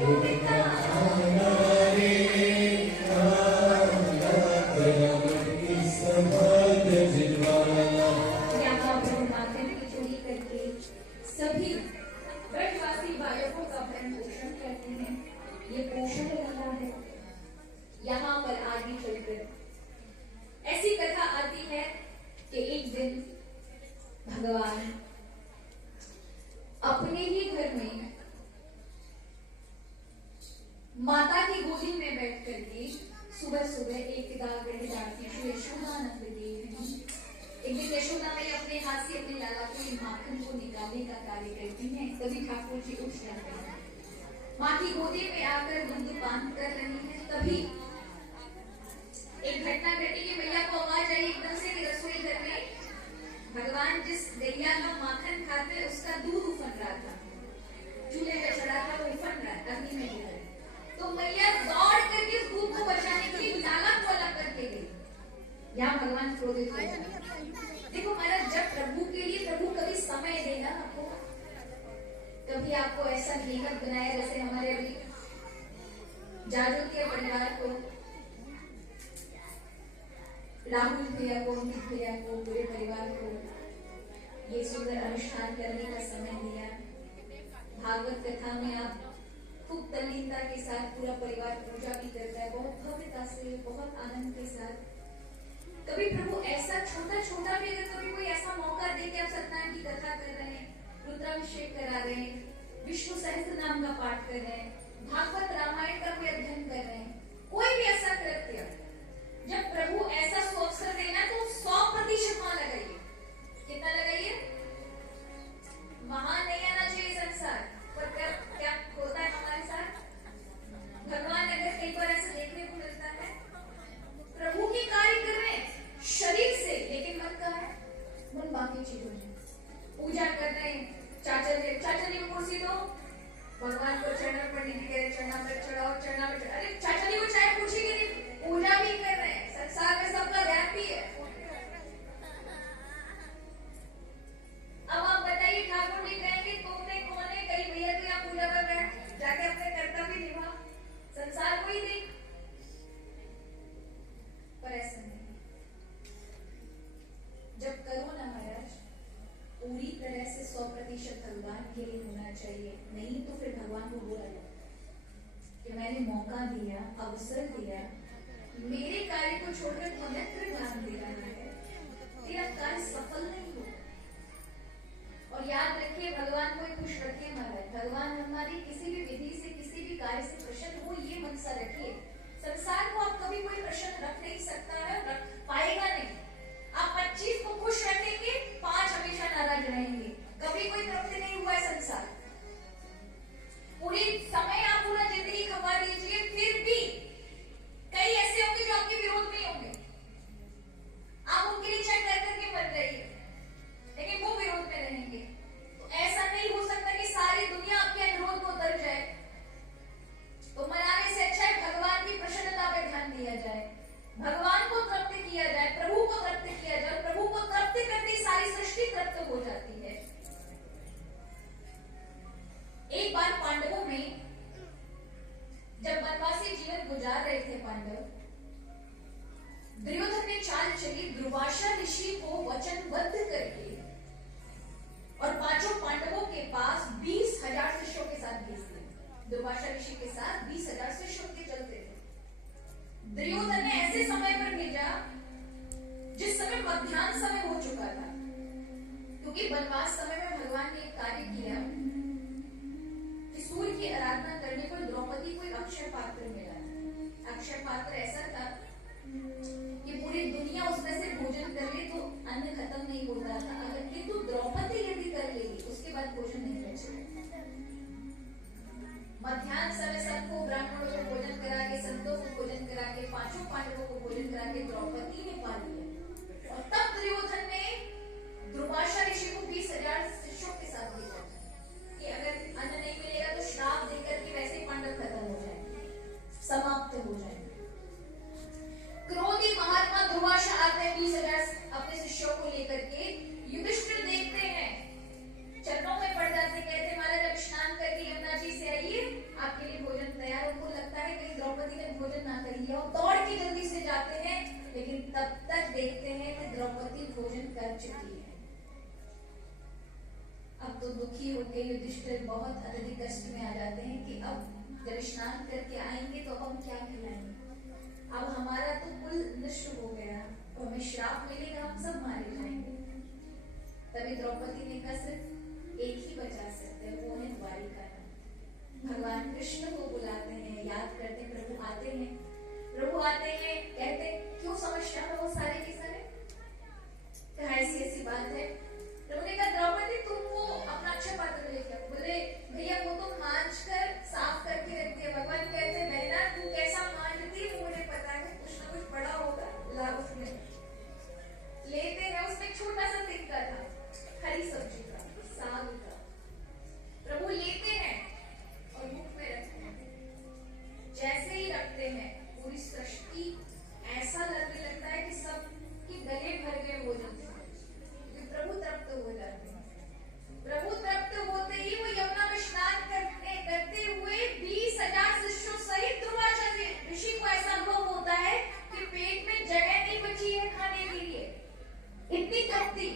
उनका आना रे आना करावट की संभाल जिलवाना। यहाँ पर माथे की चोरी करके सभी ब्रजवासी बालकों का भरण पोषण करते हैं। ये पोषण कथा है। यहाँ पर आगे चलकर ऐसी कथा आती है कि एक दिन भगवान अपने ही घर में माता की गोदी में बैठ करके सुबह सुबह एक दाग रह जाती है यशोदानंद देवी। एक दिन यशोदा में अपने हाथ से अपने लाला को माखन को निकालने का कार्य करती हैं। तभी ठाकुर जी उठ जाते हैं, माँ की गोदी में आकर दूध पान कर रही है। तभी एक घटना घटी कि मैया को आवाज आई एकदम से कि रसोई घर में भगवान जिस गैया का माखन खाते उसका दूध उफन रहा था, चूल्हे पे चढ़ा था, वो उफन रहा, अग्नि में गिरा। तो मैया दौड़ करके उस दूध को बचाने के लिए लाला को अलग करके गई। यहाँ भगवान क्रोधित हो जाते। देखो महाराज, जब प्रभु के लिए प्रभु कभी समय देना आपको, कभी आपको ऐसा लेखक बनाया जैसे हमारे अभी जाजू के परिवार को, राहुल भैया को, अंकित भैया को, पूरे परिवार को ये सुंदर अनुष्ठान करने का समय दिया। भागवत कथा में आप खूब तल्लीनता के साथ पूरा परिवार पूजा भी करता है, बहुत भव्यता से, बहुत आनंद के साथ। कभी प्रभु ऐसा छोटा छोटा भी अगर कभी कोई ऐसा मौका दे के आप सत्यनारायण की कथा कर रहे हैं, रुद्राभिषेक करा रहे हैं, विष्णु सहस्त्र नाम का पाठ कर रहे हैं, भागवत रामायण का कोई अध्ययन कर रहे हैं, कोई भी ऐसा कृत्य जब प्रभु ऐसा अवसर देना तो 100% वहां लगाइए। कितना लगाइए? वहां नहीं आना चाहिए संसार पर। क्या होता है हमारे साथ? भगवान अगर कई बार ऐसा देखने को मिलता है, प्रभु के कार्य कर रहे हैं शरीर से, लेकिन मन का है, मन बाकी चीजों में। पूजा कर रहे हैं, चाचा जी को कुर्सी दो, भगवान को चरण पर नहीं कह, चरणा पर चढ़ाओ, चरणा पर। अरे चाचा जी को चाहे कुर्सी के लिए पूजा भी कर रहे हैं, संसार में सबका ध्यान भी है। अब आप बताइए, ठाकुर जी कहेंगे तुमने कौन है, कहीं भैया तो यहाँ पूजा कर रहे हैं, जाके अपने कर्तव्य निभा, संसार को ही देख। पर ऐसा नहीं। जब करो ना महाराज, पूरी तरह से 100% भगवान के लिए होना चाहिए। नहीं तो फिर भगवान को बोला कि मैंने मौका दिया, अवसर दिया, मेरे कार्य को छोड़कर अन्यत्र ध्यान दे रहा है, तेरा कार्य सफल नहीं हो। और याद रखिए, भगवान को खुश रखिए महाराज। भगवान हमारी किसी भी विधि से, किसी भी कार्य से प्रसन्न हो, ये मनसा रखिए। संसार को आप कभी कोई प्रसन्न रख नहीं सकता है, रख पाएगा नहीं। आप 25 को खुश रखेंगे, 5 हमेशा नाराज रहेंगे। कभी कोई तृप्ति नहीं हुआ है संसार। पूरी समय आप पूरा जिंदगी खपा दीजिए, फिर भी कई ऐसे होंगे जो आपके विरोध में होंगे। आप उनके लिए चेक कर करके मर रहिए, लेकिन वो विरोध में रहेंगे। तो ऐसा नहीं हो सकता कि सारी दुनिया आपके अनुरोध को उतर जाए। तो मनाने से अच्छा है भगवान की प्रसन्नता पर ध्यान दिया जाए, भगवान को तृप्त किया जाए, प्रभु को तृप्त किया जाए। प्रभु को तृप्त करते सारी सृष्टि तृप्त हो जाती है। एक बार पांडवों में जब वनवासी जीवन गुजार रहे थे पांडव, दुर्योधन ने चाल चली, दुर्वासा ऋषि को वचनबद्ध करके और 5 पांडवों के पास 20,000 शिष्यों के साथ भेज दिए। दुर्वासा ऋषि के साथ 20,000 शिष्यों के चलते थे। दुर्योधन ने ऐसे समय पर भेजा जिस समय मध्याह्न समय हो चुका था, क्योंकि वनवास समय में भगवान ने एक कार्य किया कि सूर्य की आराधना करने पर द्रौपदी को एक अक्षय पात्र मिला। अक्षय पात्र ऐसा था कि पूरी दुनिया उसमें से भोजन कर ले तो अन्न खत्म नहीं होता था, अगर किंतु द्रौपदी यदि कर लेगी उसके बाद भोजन नहीं बचेगा। मध्याह्न समय सबको, ब्राह्मणों को भोजन करा के, संतों को भोजन करा के, 5 पांडवों को भोजन करा के द्रौपदी ने पा लिया। और तब दुर्योधन ने दुर्वासा ऋषि को 20,000 शिष्यों के साथ भेजा कि अगर अन्न नहीं मिलेगा तो श्राप देकर के वैसे पांडव खत्म हो जाएंगे, समाप्त हो जाएंगे। क्रोधी महात्मा दुर्वासा आते हैं 20,000 अपने शिष्यों को लेकर के। युधिष्ठिर देखते हैं, चरणों में पड़ जाते, कहते महाराज अब स्नान करके यमुना जी से आइए, आपके लिए भोजन दुखी होकर युधिष्ठिर बहुत अत्यधिक कष्ट में आ जाते हैं कि अब जब स्नान करके आएंगे तो अब हम क्या खिलाएंगे, अब हमारा तो कुल नष्ट हो गया, तो हमें श्राप मिलेगा, हम सब मारे जाएंगे। तभी द्रौपदी ने कहा सिर्फ एक ही बचा सकते हैं, वो है द्वारिका। भगवान कृष्ण को बुलाते हैं, याद करते हैं, प्रभु आते हैं, कहते क्यों समस्या में वो सारे के सारे, कहा ऐसी ऐसी बात है। प्रभु ने कहा द्रौपदी तुम वो अपना अक्षय पात्र लेके आओ। बोले भैया वो तो मांझ कर साफ करके रखती है। भगवान कहते हैं बहना तू कैसा मांझती है मुझे पता है, कुछ ना कुछ बड़ा होगा ला उसमें। लेते हैं, उसमें छोटा सा तिनका था हरी सब्जी का, साग का। प्रभु लेते हैं और मुख में रखते हैं। जैसे ही रखते हैं पूरी सृष्टि ऐसा लगने लगता है कि सब के गले भर गए भोजन से, प्रभु तृप्त हो जाते हैं। प्रभु तृप्त होते ही वो यमुना में स्नान करते हुए 20,000 शिष्यों सहित दुर्वासा ऋषि को ऐसा अनुभव होता है कि पेट में जगह नहीं बची है खाने के लिए, इतनी तृप्ति।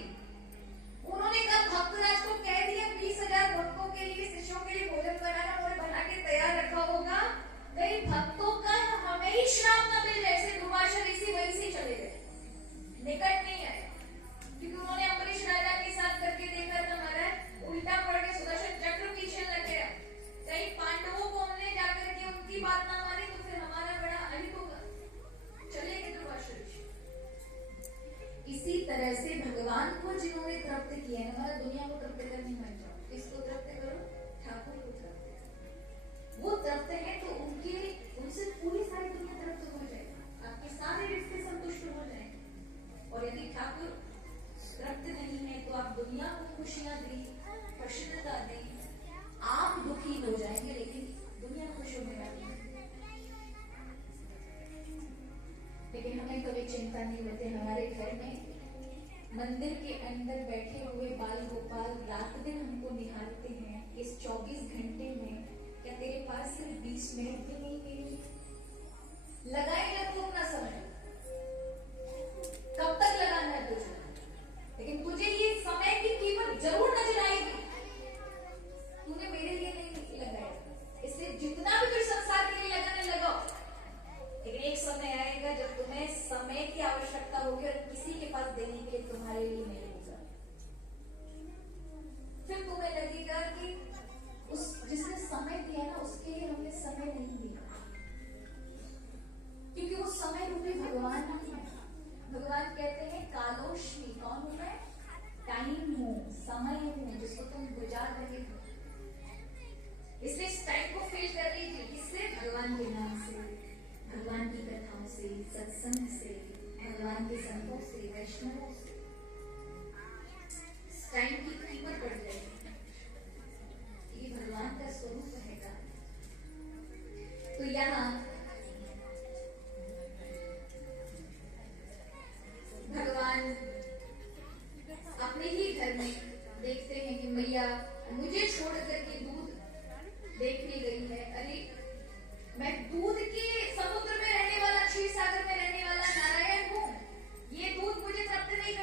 उन्होंने कहा भक्तराज को कह दिया 20,000 भक्तों के लिए, शिष्यों के लिए भोजन बनाना, उन्होंने बना के तैयार रखा होगा, कई भक्तों का हमें ही श्राप न मिल जाए। ऐसे दुर्वासा ऋषि वहीं से चले गए, निकट नहीं आए, क्योंकि उन्होंने अम्बरीश राजा के साथ करके देखा था महाराज, उल्टा पड़ के सुदर्शन चक्र पीछे लग गया। कहीं पांडवों को हमने जाकर के उनकी बात ना मानी तो फिर हमारा बड़ा अहित होगा, चले गए दुर्वासा ऋषि। इसी तरह से भगवान को जिन्होंने तृप्त किया है, हमारा दुनिया को तृप्त करने मत जाओ, किसको तृप्त करो, ठाकुर को तृप्त करो। वो तृप्त है तो उनसे पूरी सारी दुनिया तृप्त हो जाएगी, आपके सारे रिश्ते संतुष्ट हो जाएंगे। और यदि ठाकुर तृप्त नहीं है तो आप दुनिया को खुशियां दी, प्रसन्नता दी, आप दुखी हो जाएंगे लेकिन दुनिया खुश होने वाली है। लेकिन हमें कभी चिंता नहीं होती। हमारे घर में मंदिर के अंदर बैठे हुए बाल गोपाल रात दिन हमको निहारते हैं। इस 24 घंटे में क्या तेरे पास सिर्फ 20 मिनट भी नहीं मिली? लगाएगा तू अपना समय, कब तक लगाना है तुझे, लेकिन तुझे ये समय की कीमत जरूर नजर आएगी। तूने मेरे लिए नहीं लगाया, इसलिए जितना भी तुझे संसार के लिए लगाने लगाओ, लेकिन एक समय आएगा जब तुम्हें समय की आवश्यकता होगी और किसी के पास देने के लिए तुम्हारे लिए नहीं होगा। फिर तुम्हें लगेगा कि उस जिसने समय दिया ना उसके लिए हमने समय नहीं दिया, क्योंकि वो समय रूपी भगवान नहीं है। भगवान कहते हैं कालोश्मी, कौन हूं मैं? टाइम हूं, समय हूं, जिसको तुम गुजार रहे हो। इसलिए इस टाइम को फील कर लीजिए, किससे? भगवान के नाम से, भगवान की कथाओं से, सत्संग से, भगवान के संतों से, वैष्णवों से। इस टाइम की कीमत बढ़ जाएगी, ये भगवान का स्वरूप रहेगा। तो यहाँ भगवान अपने ही घर में देखते हैं कि मैया मुझे छोड़ करके दूध देखने गई है। अरे मैं दूध के समुद्र में रहने वाला, क्षीर सागर में रहने वाला नारायण हूँ, ये दूध मुझे तृप्त नहीं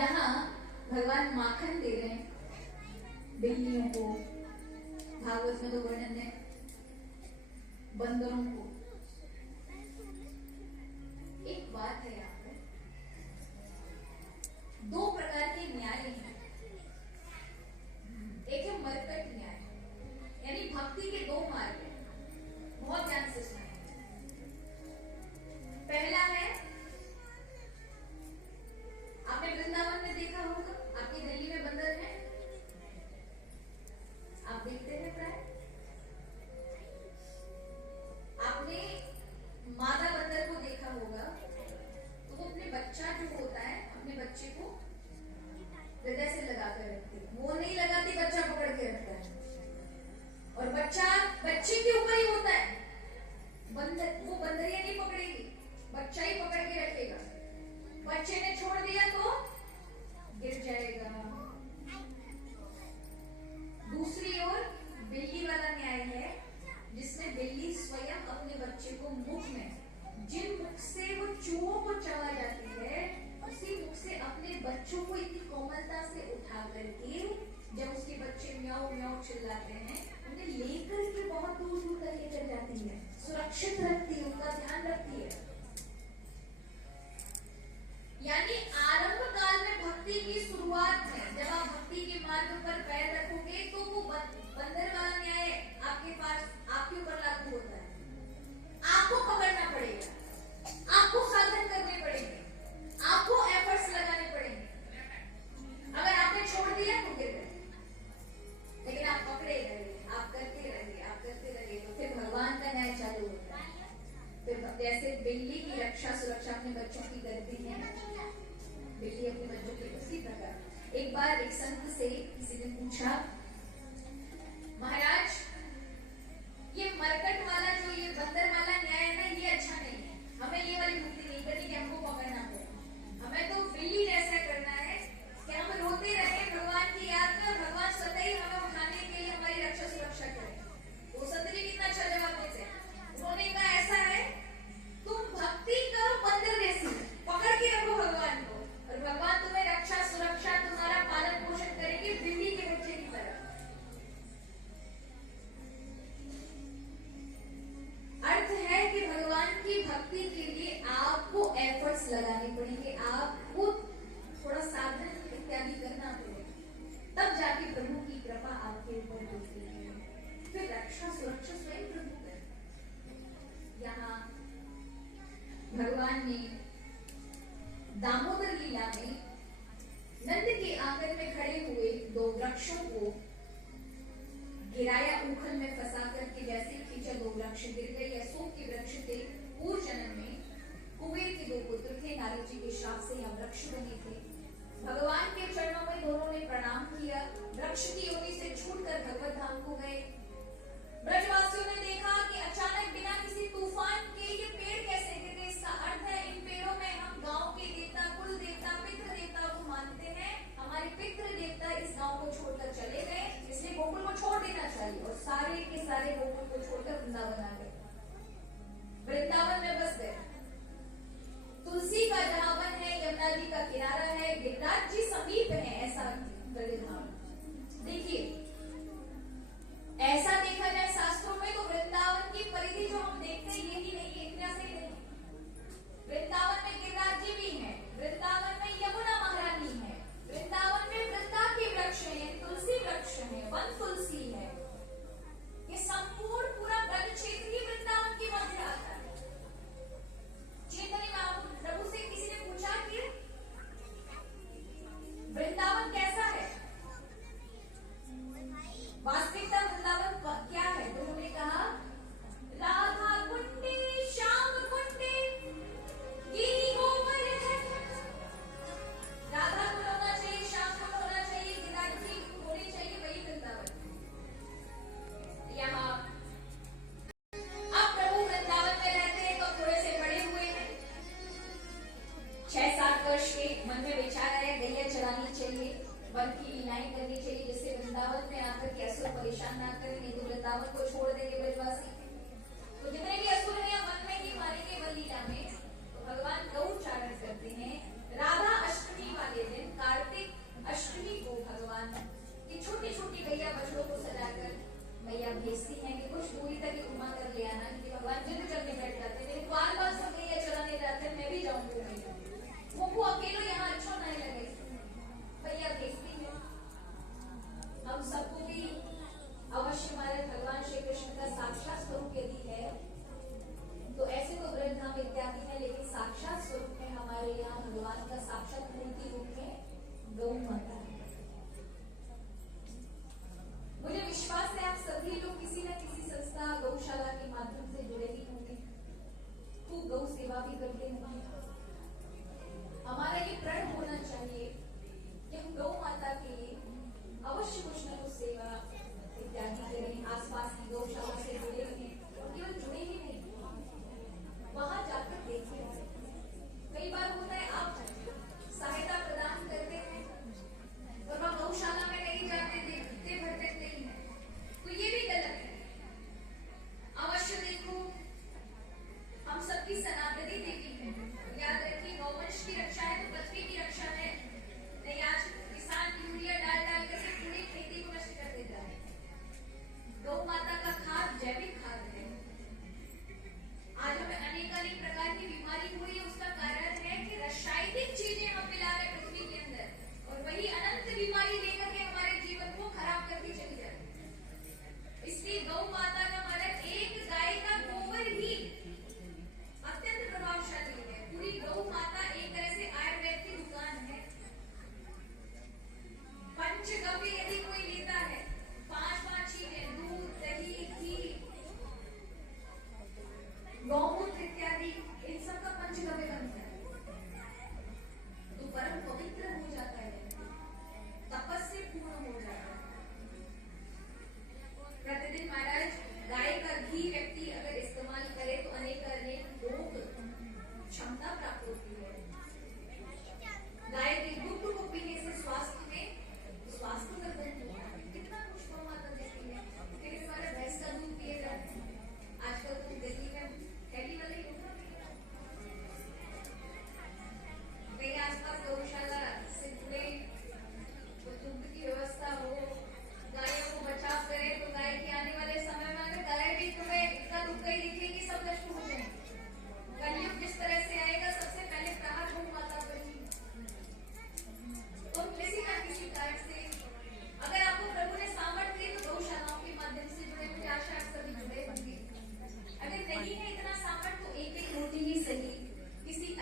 यहाँ भगवान माखन दे रहे हैं बिल्लियों को, भागवत में तो वर्णन है बंदरों को। एक बात है यहाँ पर, दो प्रकार के न्याय हैं। एक है मरकट न्याय, यानी भक्ति के दो मार्ग हैं, बहुत ध्यान से सुनिए। पहला है, आपने वृंदावन में देखा होगा, आपकी दिल्ली में बंदर है, आप देखते हैं प्राय। आपने मादा बंदर को देखा होगा तो वो अपने बच्चा जो होता है, अपने बच्चे को हृदय से लगा कर रखती है, वो नहीं लगाती, बच्चा पकड़ के रखता है, और बच्चा बच्चे के ऊपर ही होता है। बंदर, वो बंदरिया नहीं पकड़ेगी, बच्चा ही पकड़ के रखेगा। बच्चे ने छोड़ दिया तो गिर जाएगा। दूसरी ओर बिल्ली वाला न्याय है, जिसमें बिल्ली स्वयं अपने बच्चे को मुख में, जिन मुख से वो चूहों को चबा जाती है, उसी मुख से अपने बच्चों को इतनी कोमलता से उठा करके, जब उसके बच्चे म्याऊ म्याऊ चिल्लाते हैं, उन्हें लेकर के बहुत दूर दूर तक लेकर जाती है, सुरक्षित रखती है, उनका ध्यान रखती है। यानी आरंभ काल में भक्ति की शुरुआत है, जब आप भक्ति के मार्ग पर पैर रखोगे तो वो बंदर वाला न्याय आपके पास, आपके ऊपर लागू होता है। आपको पकड़ना पड़ेगा, आपको साधन करने पड़ेंगे, आपको एफर्ट्स लगाने पड़ेंगे। अगर आपने छोड़ दिया तो गिर गए, लेकिन आप पकड़े रहिए, आप करते रहिए, आप करते रहिए, तो फिर भगवान का न्याय चालू होता है। फिर जैसे बिल्ली की रक्षा सुरक्षा अपने बच्चों की करती है, बिल्ली अपने बच्चों की, उसी प्रकार एक बार एक संत से किसी ने पूछा, महाराज ये मरकट वाला जो ये बंदर वाला न्याय है ना, ये अच्छा नहीं है, हमें ये वाली भक्ति नहीं करनी कि हमको पकड़ना पड़े, हमें तो बिल्ली जैसा करना है कि हम रोते रहे भगवान की याद में, और भगवान स्वतः ही हमें उठाने के लिए हमारी रक्षा सुरक्षा करें। वो संत जी कितना अच्छा जवाब देते हैं, उन्होंने कहा ऐसा है, तुम भक्ति करो बंदर जैसी, पकड़ के रखो भगवान को, और भगवान तुम्हें रक्षा सुरक्षा तुम्हारा पालन पोषण करेंगे बिल्ली के बच्चे की तरह। अर्थ है कि भगवान की भक्ति के लिए आपको एफर्ट्स लगाने पड़ेंगे, आपको थोड़ा साधन इत्यादि करना पड़ेगा, तब जाके प्रभु की कृपा आपके ऊपर होती है, फिर रक्षा सुरक्षा स्वयं प्रभु करें। यहाँ भगवान ने दामोदर लीला में नंद के आंगन में खड़े हुए दो वृक्षों को गिराया, उखल में फंसा करके जैसे खींचा, दो वृक्ष गिर गए। अशोक के वृक्ष थे, पूर्व जन्म में कुबेर के दो पुत्र थे, नारद जी के श्राप से यह वृक्ष बने थे। भगवान के चरणों में दोनों ने प्रणाम किया, वृक्ष की योनि से छूटकर भगवत धाम को गए। ब्रजवासियों ने देखा कि अचानक बिना किसी तूफान के ये पेड़ कैसे गिर गए। इसका अर्थ है इन पेड़ों में हम गांव के देवता, कुल देवता, पितृ देवता को मानते हैं, हमारे पितृ देवता इस गांव को छोड़कर चले गए, इसलिए गोकुल को छोड़ देना चाहिए, और सारे के सारे गोकुल को छोड़कर वृंदावन आ गए, वृंदावन में बस गए। तुलसी का जहां वन है, यमुना जी का किनारा है, गिरिराज जी समीप है, ऐसा ब्रजधाम। देखिए ऐसा देखा जाए शास्त्रों में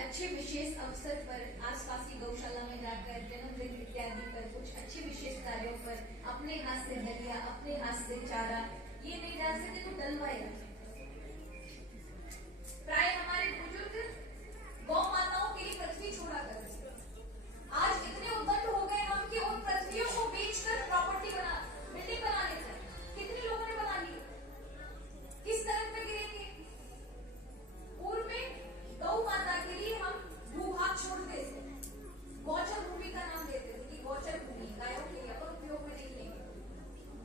अच्छे विशेष अवसर पर आसपास की गौशाला में जाकर जन्मदिन इत्यादि पर कुछ अच्छे विशेष कार्यों पर अपने हाथ से दलिया, अपने हाथ से चारा ये नहीं डाल सके तो डलवाएगा। प्राय हमारे बुजुर्ग गौ माताओं के लिए पृथ्वी छोड़ा करते। आज इतने उद्दंड हो गए हम कि उन पृथ्वियों को बेचकर प्रॉपर्टी बना, बिल्डिंग बना लेते हैं। कितने लोगों ने बना ली, किस तरह पे गिरेंगे। पूर्व में गौ माता के लिए हम भूभाग छोड़ते थे, गौचर भूमि का नाम देते थे कि गौचर भूमि गायों के लिए और उपयोग में नहीं लेंगे।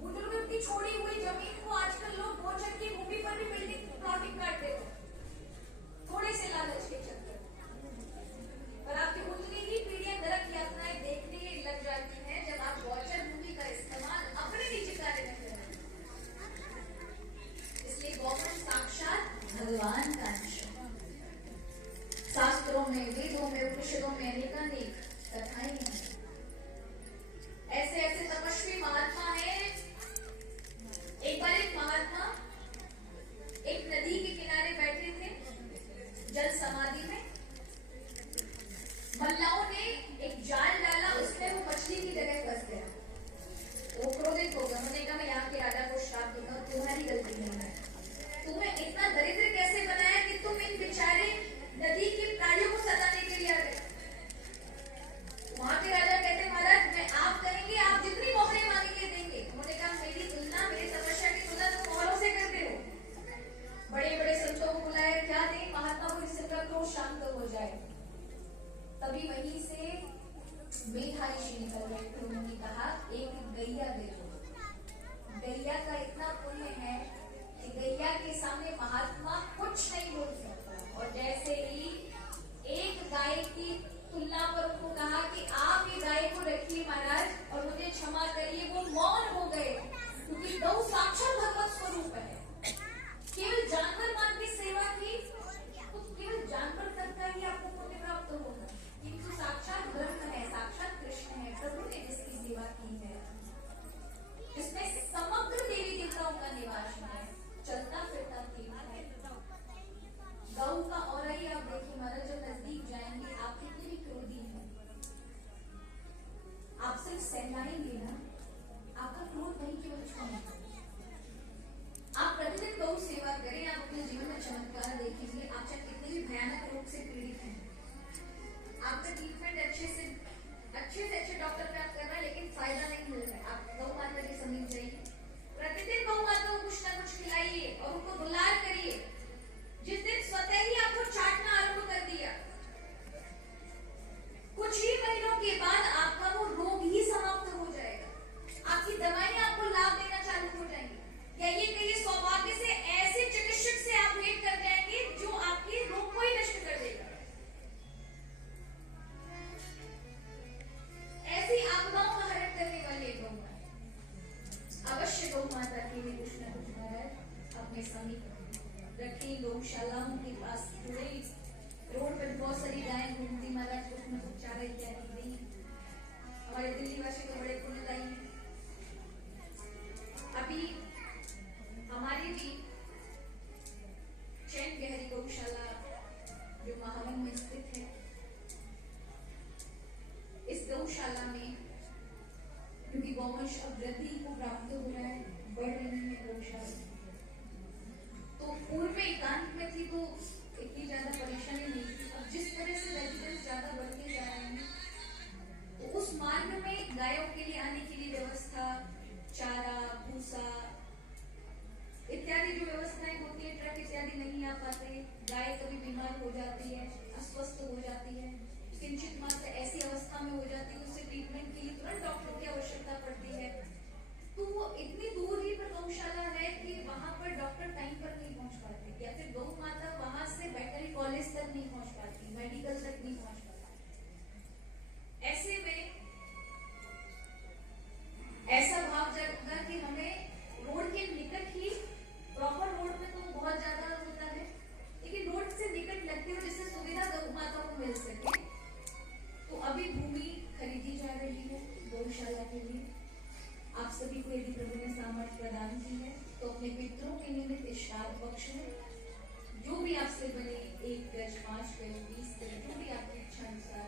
बुजुर्गों की छोड़ी हुई जमीन को आजकल लोग गौचर की भूमि पर भी बिल्डिंग प्लॉटिंग काट देते, थोड़े से लालच के चक्कर। पर आपकी उतनी ही पीढ़ियां नरक यातनाएं देखने लग जाती हैं जब आप गौचर भूमि का इस्तेमाल अपने निजी कार्य में कर रहे हैं। इसलिए गौवंश साक्षात भगवान का अंश है। शास्त्रों में, वेदों में, उपनिषदों में अनेकानेक कथाएं हैं। ऐसे ऐसे तपस्वी महात्मा हैं। एक बार एक महात्मा एक नदी के किनारे बैठे थे जल समाधि में। मल्लाहों ने एक जाल डाला, उसमें वो मछली की जगह फंस गया। वो क्रोधित हो गया। उन्होंने कहा मैं यहाँ के राजा को श्राप दूंगा, तुम्हारी गलती नहीं है। तुम्हें इतना दरिद्र कैसे बनाया कि तुम इन बेचारे नदी के प्राणियों को सताने के लिए आ गए। वहां के राजा कहते महाराज मैं आप कहेंगे, आप जितनी मोहरें मांगेंगे देंगे। उन्होंने कहा मेरी तुलना, मेरी तपस्या की तुलना तुम मोहरों से करते हो। बड़े बड़े संतों को बुलाया, क्या दें महात्मा को जिससे क्रोध शांत हो जाए। तभी वहीं से मेधा ऋषि निकल गए। फिर उन्होंने कहा एक गैया दे दो। गैया का इतना पुण्य है कि गैया के सामने महात्मा कुछ नहीं बोल सकता। और जैसे ही एक गाय की तुलना पर उनको कहा कि आप ये गाय को रखिए महाराज और मुझे क्षमा करिए, वो मौन हो गए। क्योंकि गौ साक्षात भगवत स्वरूप है। केवल जानवर मान की सेवा की तो केवल जानवर तक का ही आपको पुण्य प्राप्त होगा, किंतु साक्षात ब्रह्म है, साक्षात कृष्ण है, प्रभु ने जिसकी सेवा की है, जिसमें समग्र देवी देवताओं का निवास है, चलता फिरता तीर्थ है। गौ का और ही आप देखिए महाराज, जब नजदीक जाएंगे आप कितने भी क्रोधी हैं, आप सिर्फ सहलाएंगे ना, आपका क्रोध नहीं केवल छूएगा। आप प्रतिदिन गौ सेवा करें, आप अपने जीवन में चमत्कार देखेंगे। आप चाहे कितने भी भयानक रोग से पीड़ित हैं, आपका ट्रीटमेंट अच्छे से अच्छे डॉक्टर प्राप्त कर रहा है लेकिन फायदा नहीं मिल रहा है। आप गौ माता के समीप जाइए, प्रतिदिन गौ माता को कुछ ना कुछ खिलाइए और उनको दुलार करिए। जिस दिन स्वतः ही आपको चाटना आरंभ कर दिया, कुछ ही महीनों के बाद आपका वो रोग ही समाप्त हो जाएगा। आपकी दवाएं आपको लाभ देना चालू हो जाएंगी। या ये कहिए सौभाग्य से ऐसे चिकित्सक से आप भेंट कर जाएंगे जो आपके रोग को ही नष्ट कर देगा। ऐसी आपदाओं का हरण करने वाली एक गौ माता। अवश्य गौ माता के लिए कुछ न कुछ महाराज अपने समीप रखी। गौशालाओं के पास जुड़े, रोड पर बहुत सारी गायें घूमती, महाराज कुछ न कुछ चारा इत्यादि नहीं। हमारे दिल्ली वासी तो बड़े पुण्यदायी हैं। अभी हमारी भी चैन बिहारी गौशाला जो महावन में स्थित है, इस गौशाला में क्योंकि गौवंश अब वृद्धि को प्राप्त हो रहा है, बढ़ रही है गौशाला। तो पूर्व में एकांत में थी तो इतनी ज्यादा परेशानी नहीं थी। अब जिस तरह से रेजिडेंस ज्यादा बढ़ते जा रहे हैं तो उस मार्ग में गायों के लिए आने के लिए व्यवस्था, चारा, भूसा इत्यादि जो व्यवस्थाएं होती है, ट्रक इत्यादि नहीं आ पाते। गाय कभी बीमार हो जाती है, अस्वस्थ हो जाती है, किंचित मात्र ऐसी अवस्था में हो जाती है उससे ट्रीटमेंट के लिए तुरंत डॉक्टर की आवश्यकता पड़ती है। तो वो इतनी दूर ही पर गौशाला है कि वहां पर डॉक्टर टाइम पर नहीं पहुंच पाते, या फिर गौ माता वहां से वेटरनरी कॉलेज तक नहीं पहुंच पाती, मेडिकल तक नहीं पहुंच पाती। ऐसे में ऐसा भाव जाएगा कि हमें रोड के निकट ही, प्रॉपर रोड में तो बहुत ज्यादा होता है, लेकिन रोड से निकट लगते हुए जिससे सुविधा गौ माता को मिल सके, तो अभी भूमि खरीदी जा रही है गौशाला के लिए। आप सभी को यदि प्रभु ने सामर्थ्य प्रदान की है तो अपने पितरों के निमित्त श्राद्ध पक्ष में जो भी आपसे बने 1 गज, 5 गज, 20 गज इच्छानुसार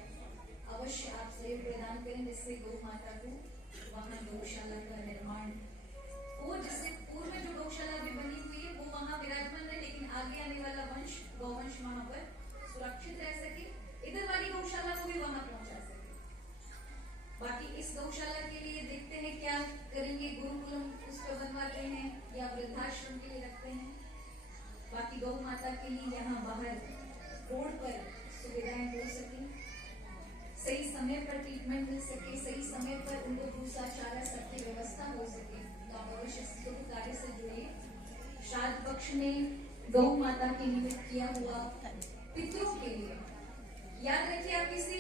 अवश्य आप सहयोग प्रदान करें, जिससे गौ माता को वहाँ गौशाला का निर्माण हो, जिससे पूर्व में जो गौशाला भी बनी हुई है वो वहाँ विराजमान है, लेकिन आगे आने वाला वंश गौवंश वहाँ पर सुरक्षित रह सके, इधर वाली गौशाला को भी वहाँ पहुँचा सके। बाकी इस गौशाला के लिए देखते हैं क्या करेंगे, गुरुकुलम उस पर बनवाते हैं या वृद्धाश्रम के लिए रखते हैं। बाकी गौ माता के लिए यहाँ बाहर रोड पर सुविधाएं हो सके, सही समय पर ट्रीटमेंट मिल सके, सही समय पर उनको भूसा चारा सबकी व्यवस्था हो सके, तो आप अवश्य शुभ कार्य से जुड़िए। श्राद्ध पक्ष में गौ माता के निमित्त किया हुआ पितरों के लिए याद रखिए, आप किसी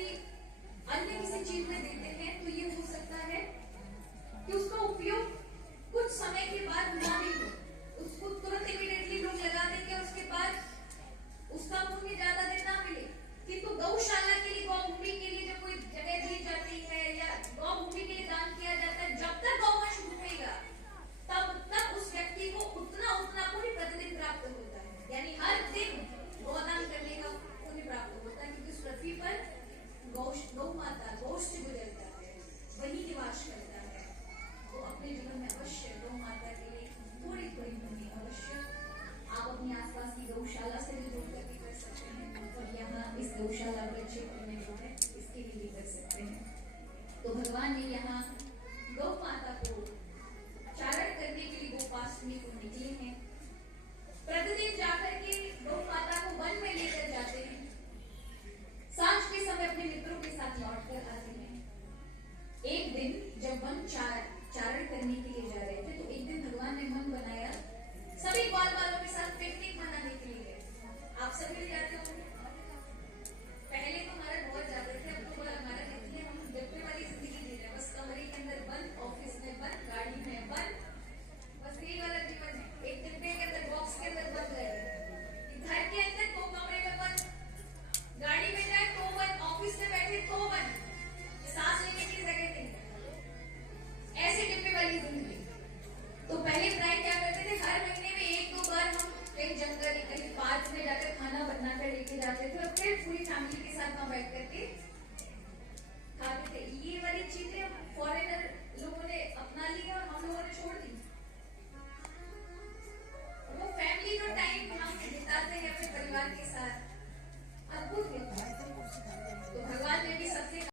अन्य किसी चीज में देते हैं तो ये हो सकता है कि उसका उपयोग कुछ समय के बाद ना भी हो, उसको तुरंत इमीडिएटली लोग लगा देंगे, उसके बाद उसका पुण्य ज्यादा दिन ना मिले। किंतु गौशाला के लिए, गौभूमि के लिए जब कोई जगह दी जाती है या गौभूमि के लिए दान किया जाता है, जब तक गौवंश घूमेगा तब तक उस व्यक्ति को उतना पुण्य प्रतिदिन प्राप्त होता है, यानी हर दिन गोदान करने का पुण्य प्राप्त होता है, क्योंकि उस पृथ्वी पर गौ माता गोष्ठ गुजरता है, वही निवास करता है। तो अपने जीवन में अवश्य गौ माता के लिए थोड़ी भूमि अवश्य आप अपने आसपास की गौशाला से भी जोड़ करके कर सकते हैं, और यहाँ इस गौशाला के क्षेत्र में जो है इसके लिए भी कर सकते हैं। तो भगवान ने यहाँ गौ माता को चारण करने के लिए गोपाष्टमी को निकले हैं। प्रतिदिन जाकर के गौ माता को वन में लेकर जाते हैं, सांझ के समय अपने मित्रों के साथ लौट कर आते हैं। एक दिन जब वन चारण करने के लिए जा रहे थे, तो एक दिन भगवान ने मन बनाया सभी ग्वाल वालों के साथ पिकनिक मनाने के लिए। आप सभी भी जाते होंगे, पहले तो हमारा बहुत जाते थे, अब तो हमारा नहीं है, हम डिब्बे वाली जिंदगी जी रहे हैं, बस कमरे के अंदर बंद, ऑफिस में बंद, गाड़ी में बंद, बस यही वाला जीवन है। एक डिब्बे के अंदर, बॉक्स के अंदर बंद रहे, घर के अंदर तो कमरे में बंद, गाड़ी में जाए तो बंद, ऑफिस में बैठे तो बंद, सांस लेने की जगह नहीं, ऐसे डिब्बे वाली जिंदगी। तो पहले प्राय क्या करते थे, हर महीने में एक दो बार हम कहीं जंगल कहीं पार्क में जाकर खाना बनाकर लेके जाते थे, और फिर पूरी फैमिली के साथ वहां बैठ करके खाते थे। ये वाली चीजें फॉरेनर लोगों ने अपना ली और हम लोगों ने छोड़ दी।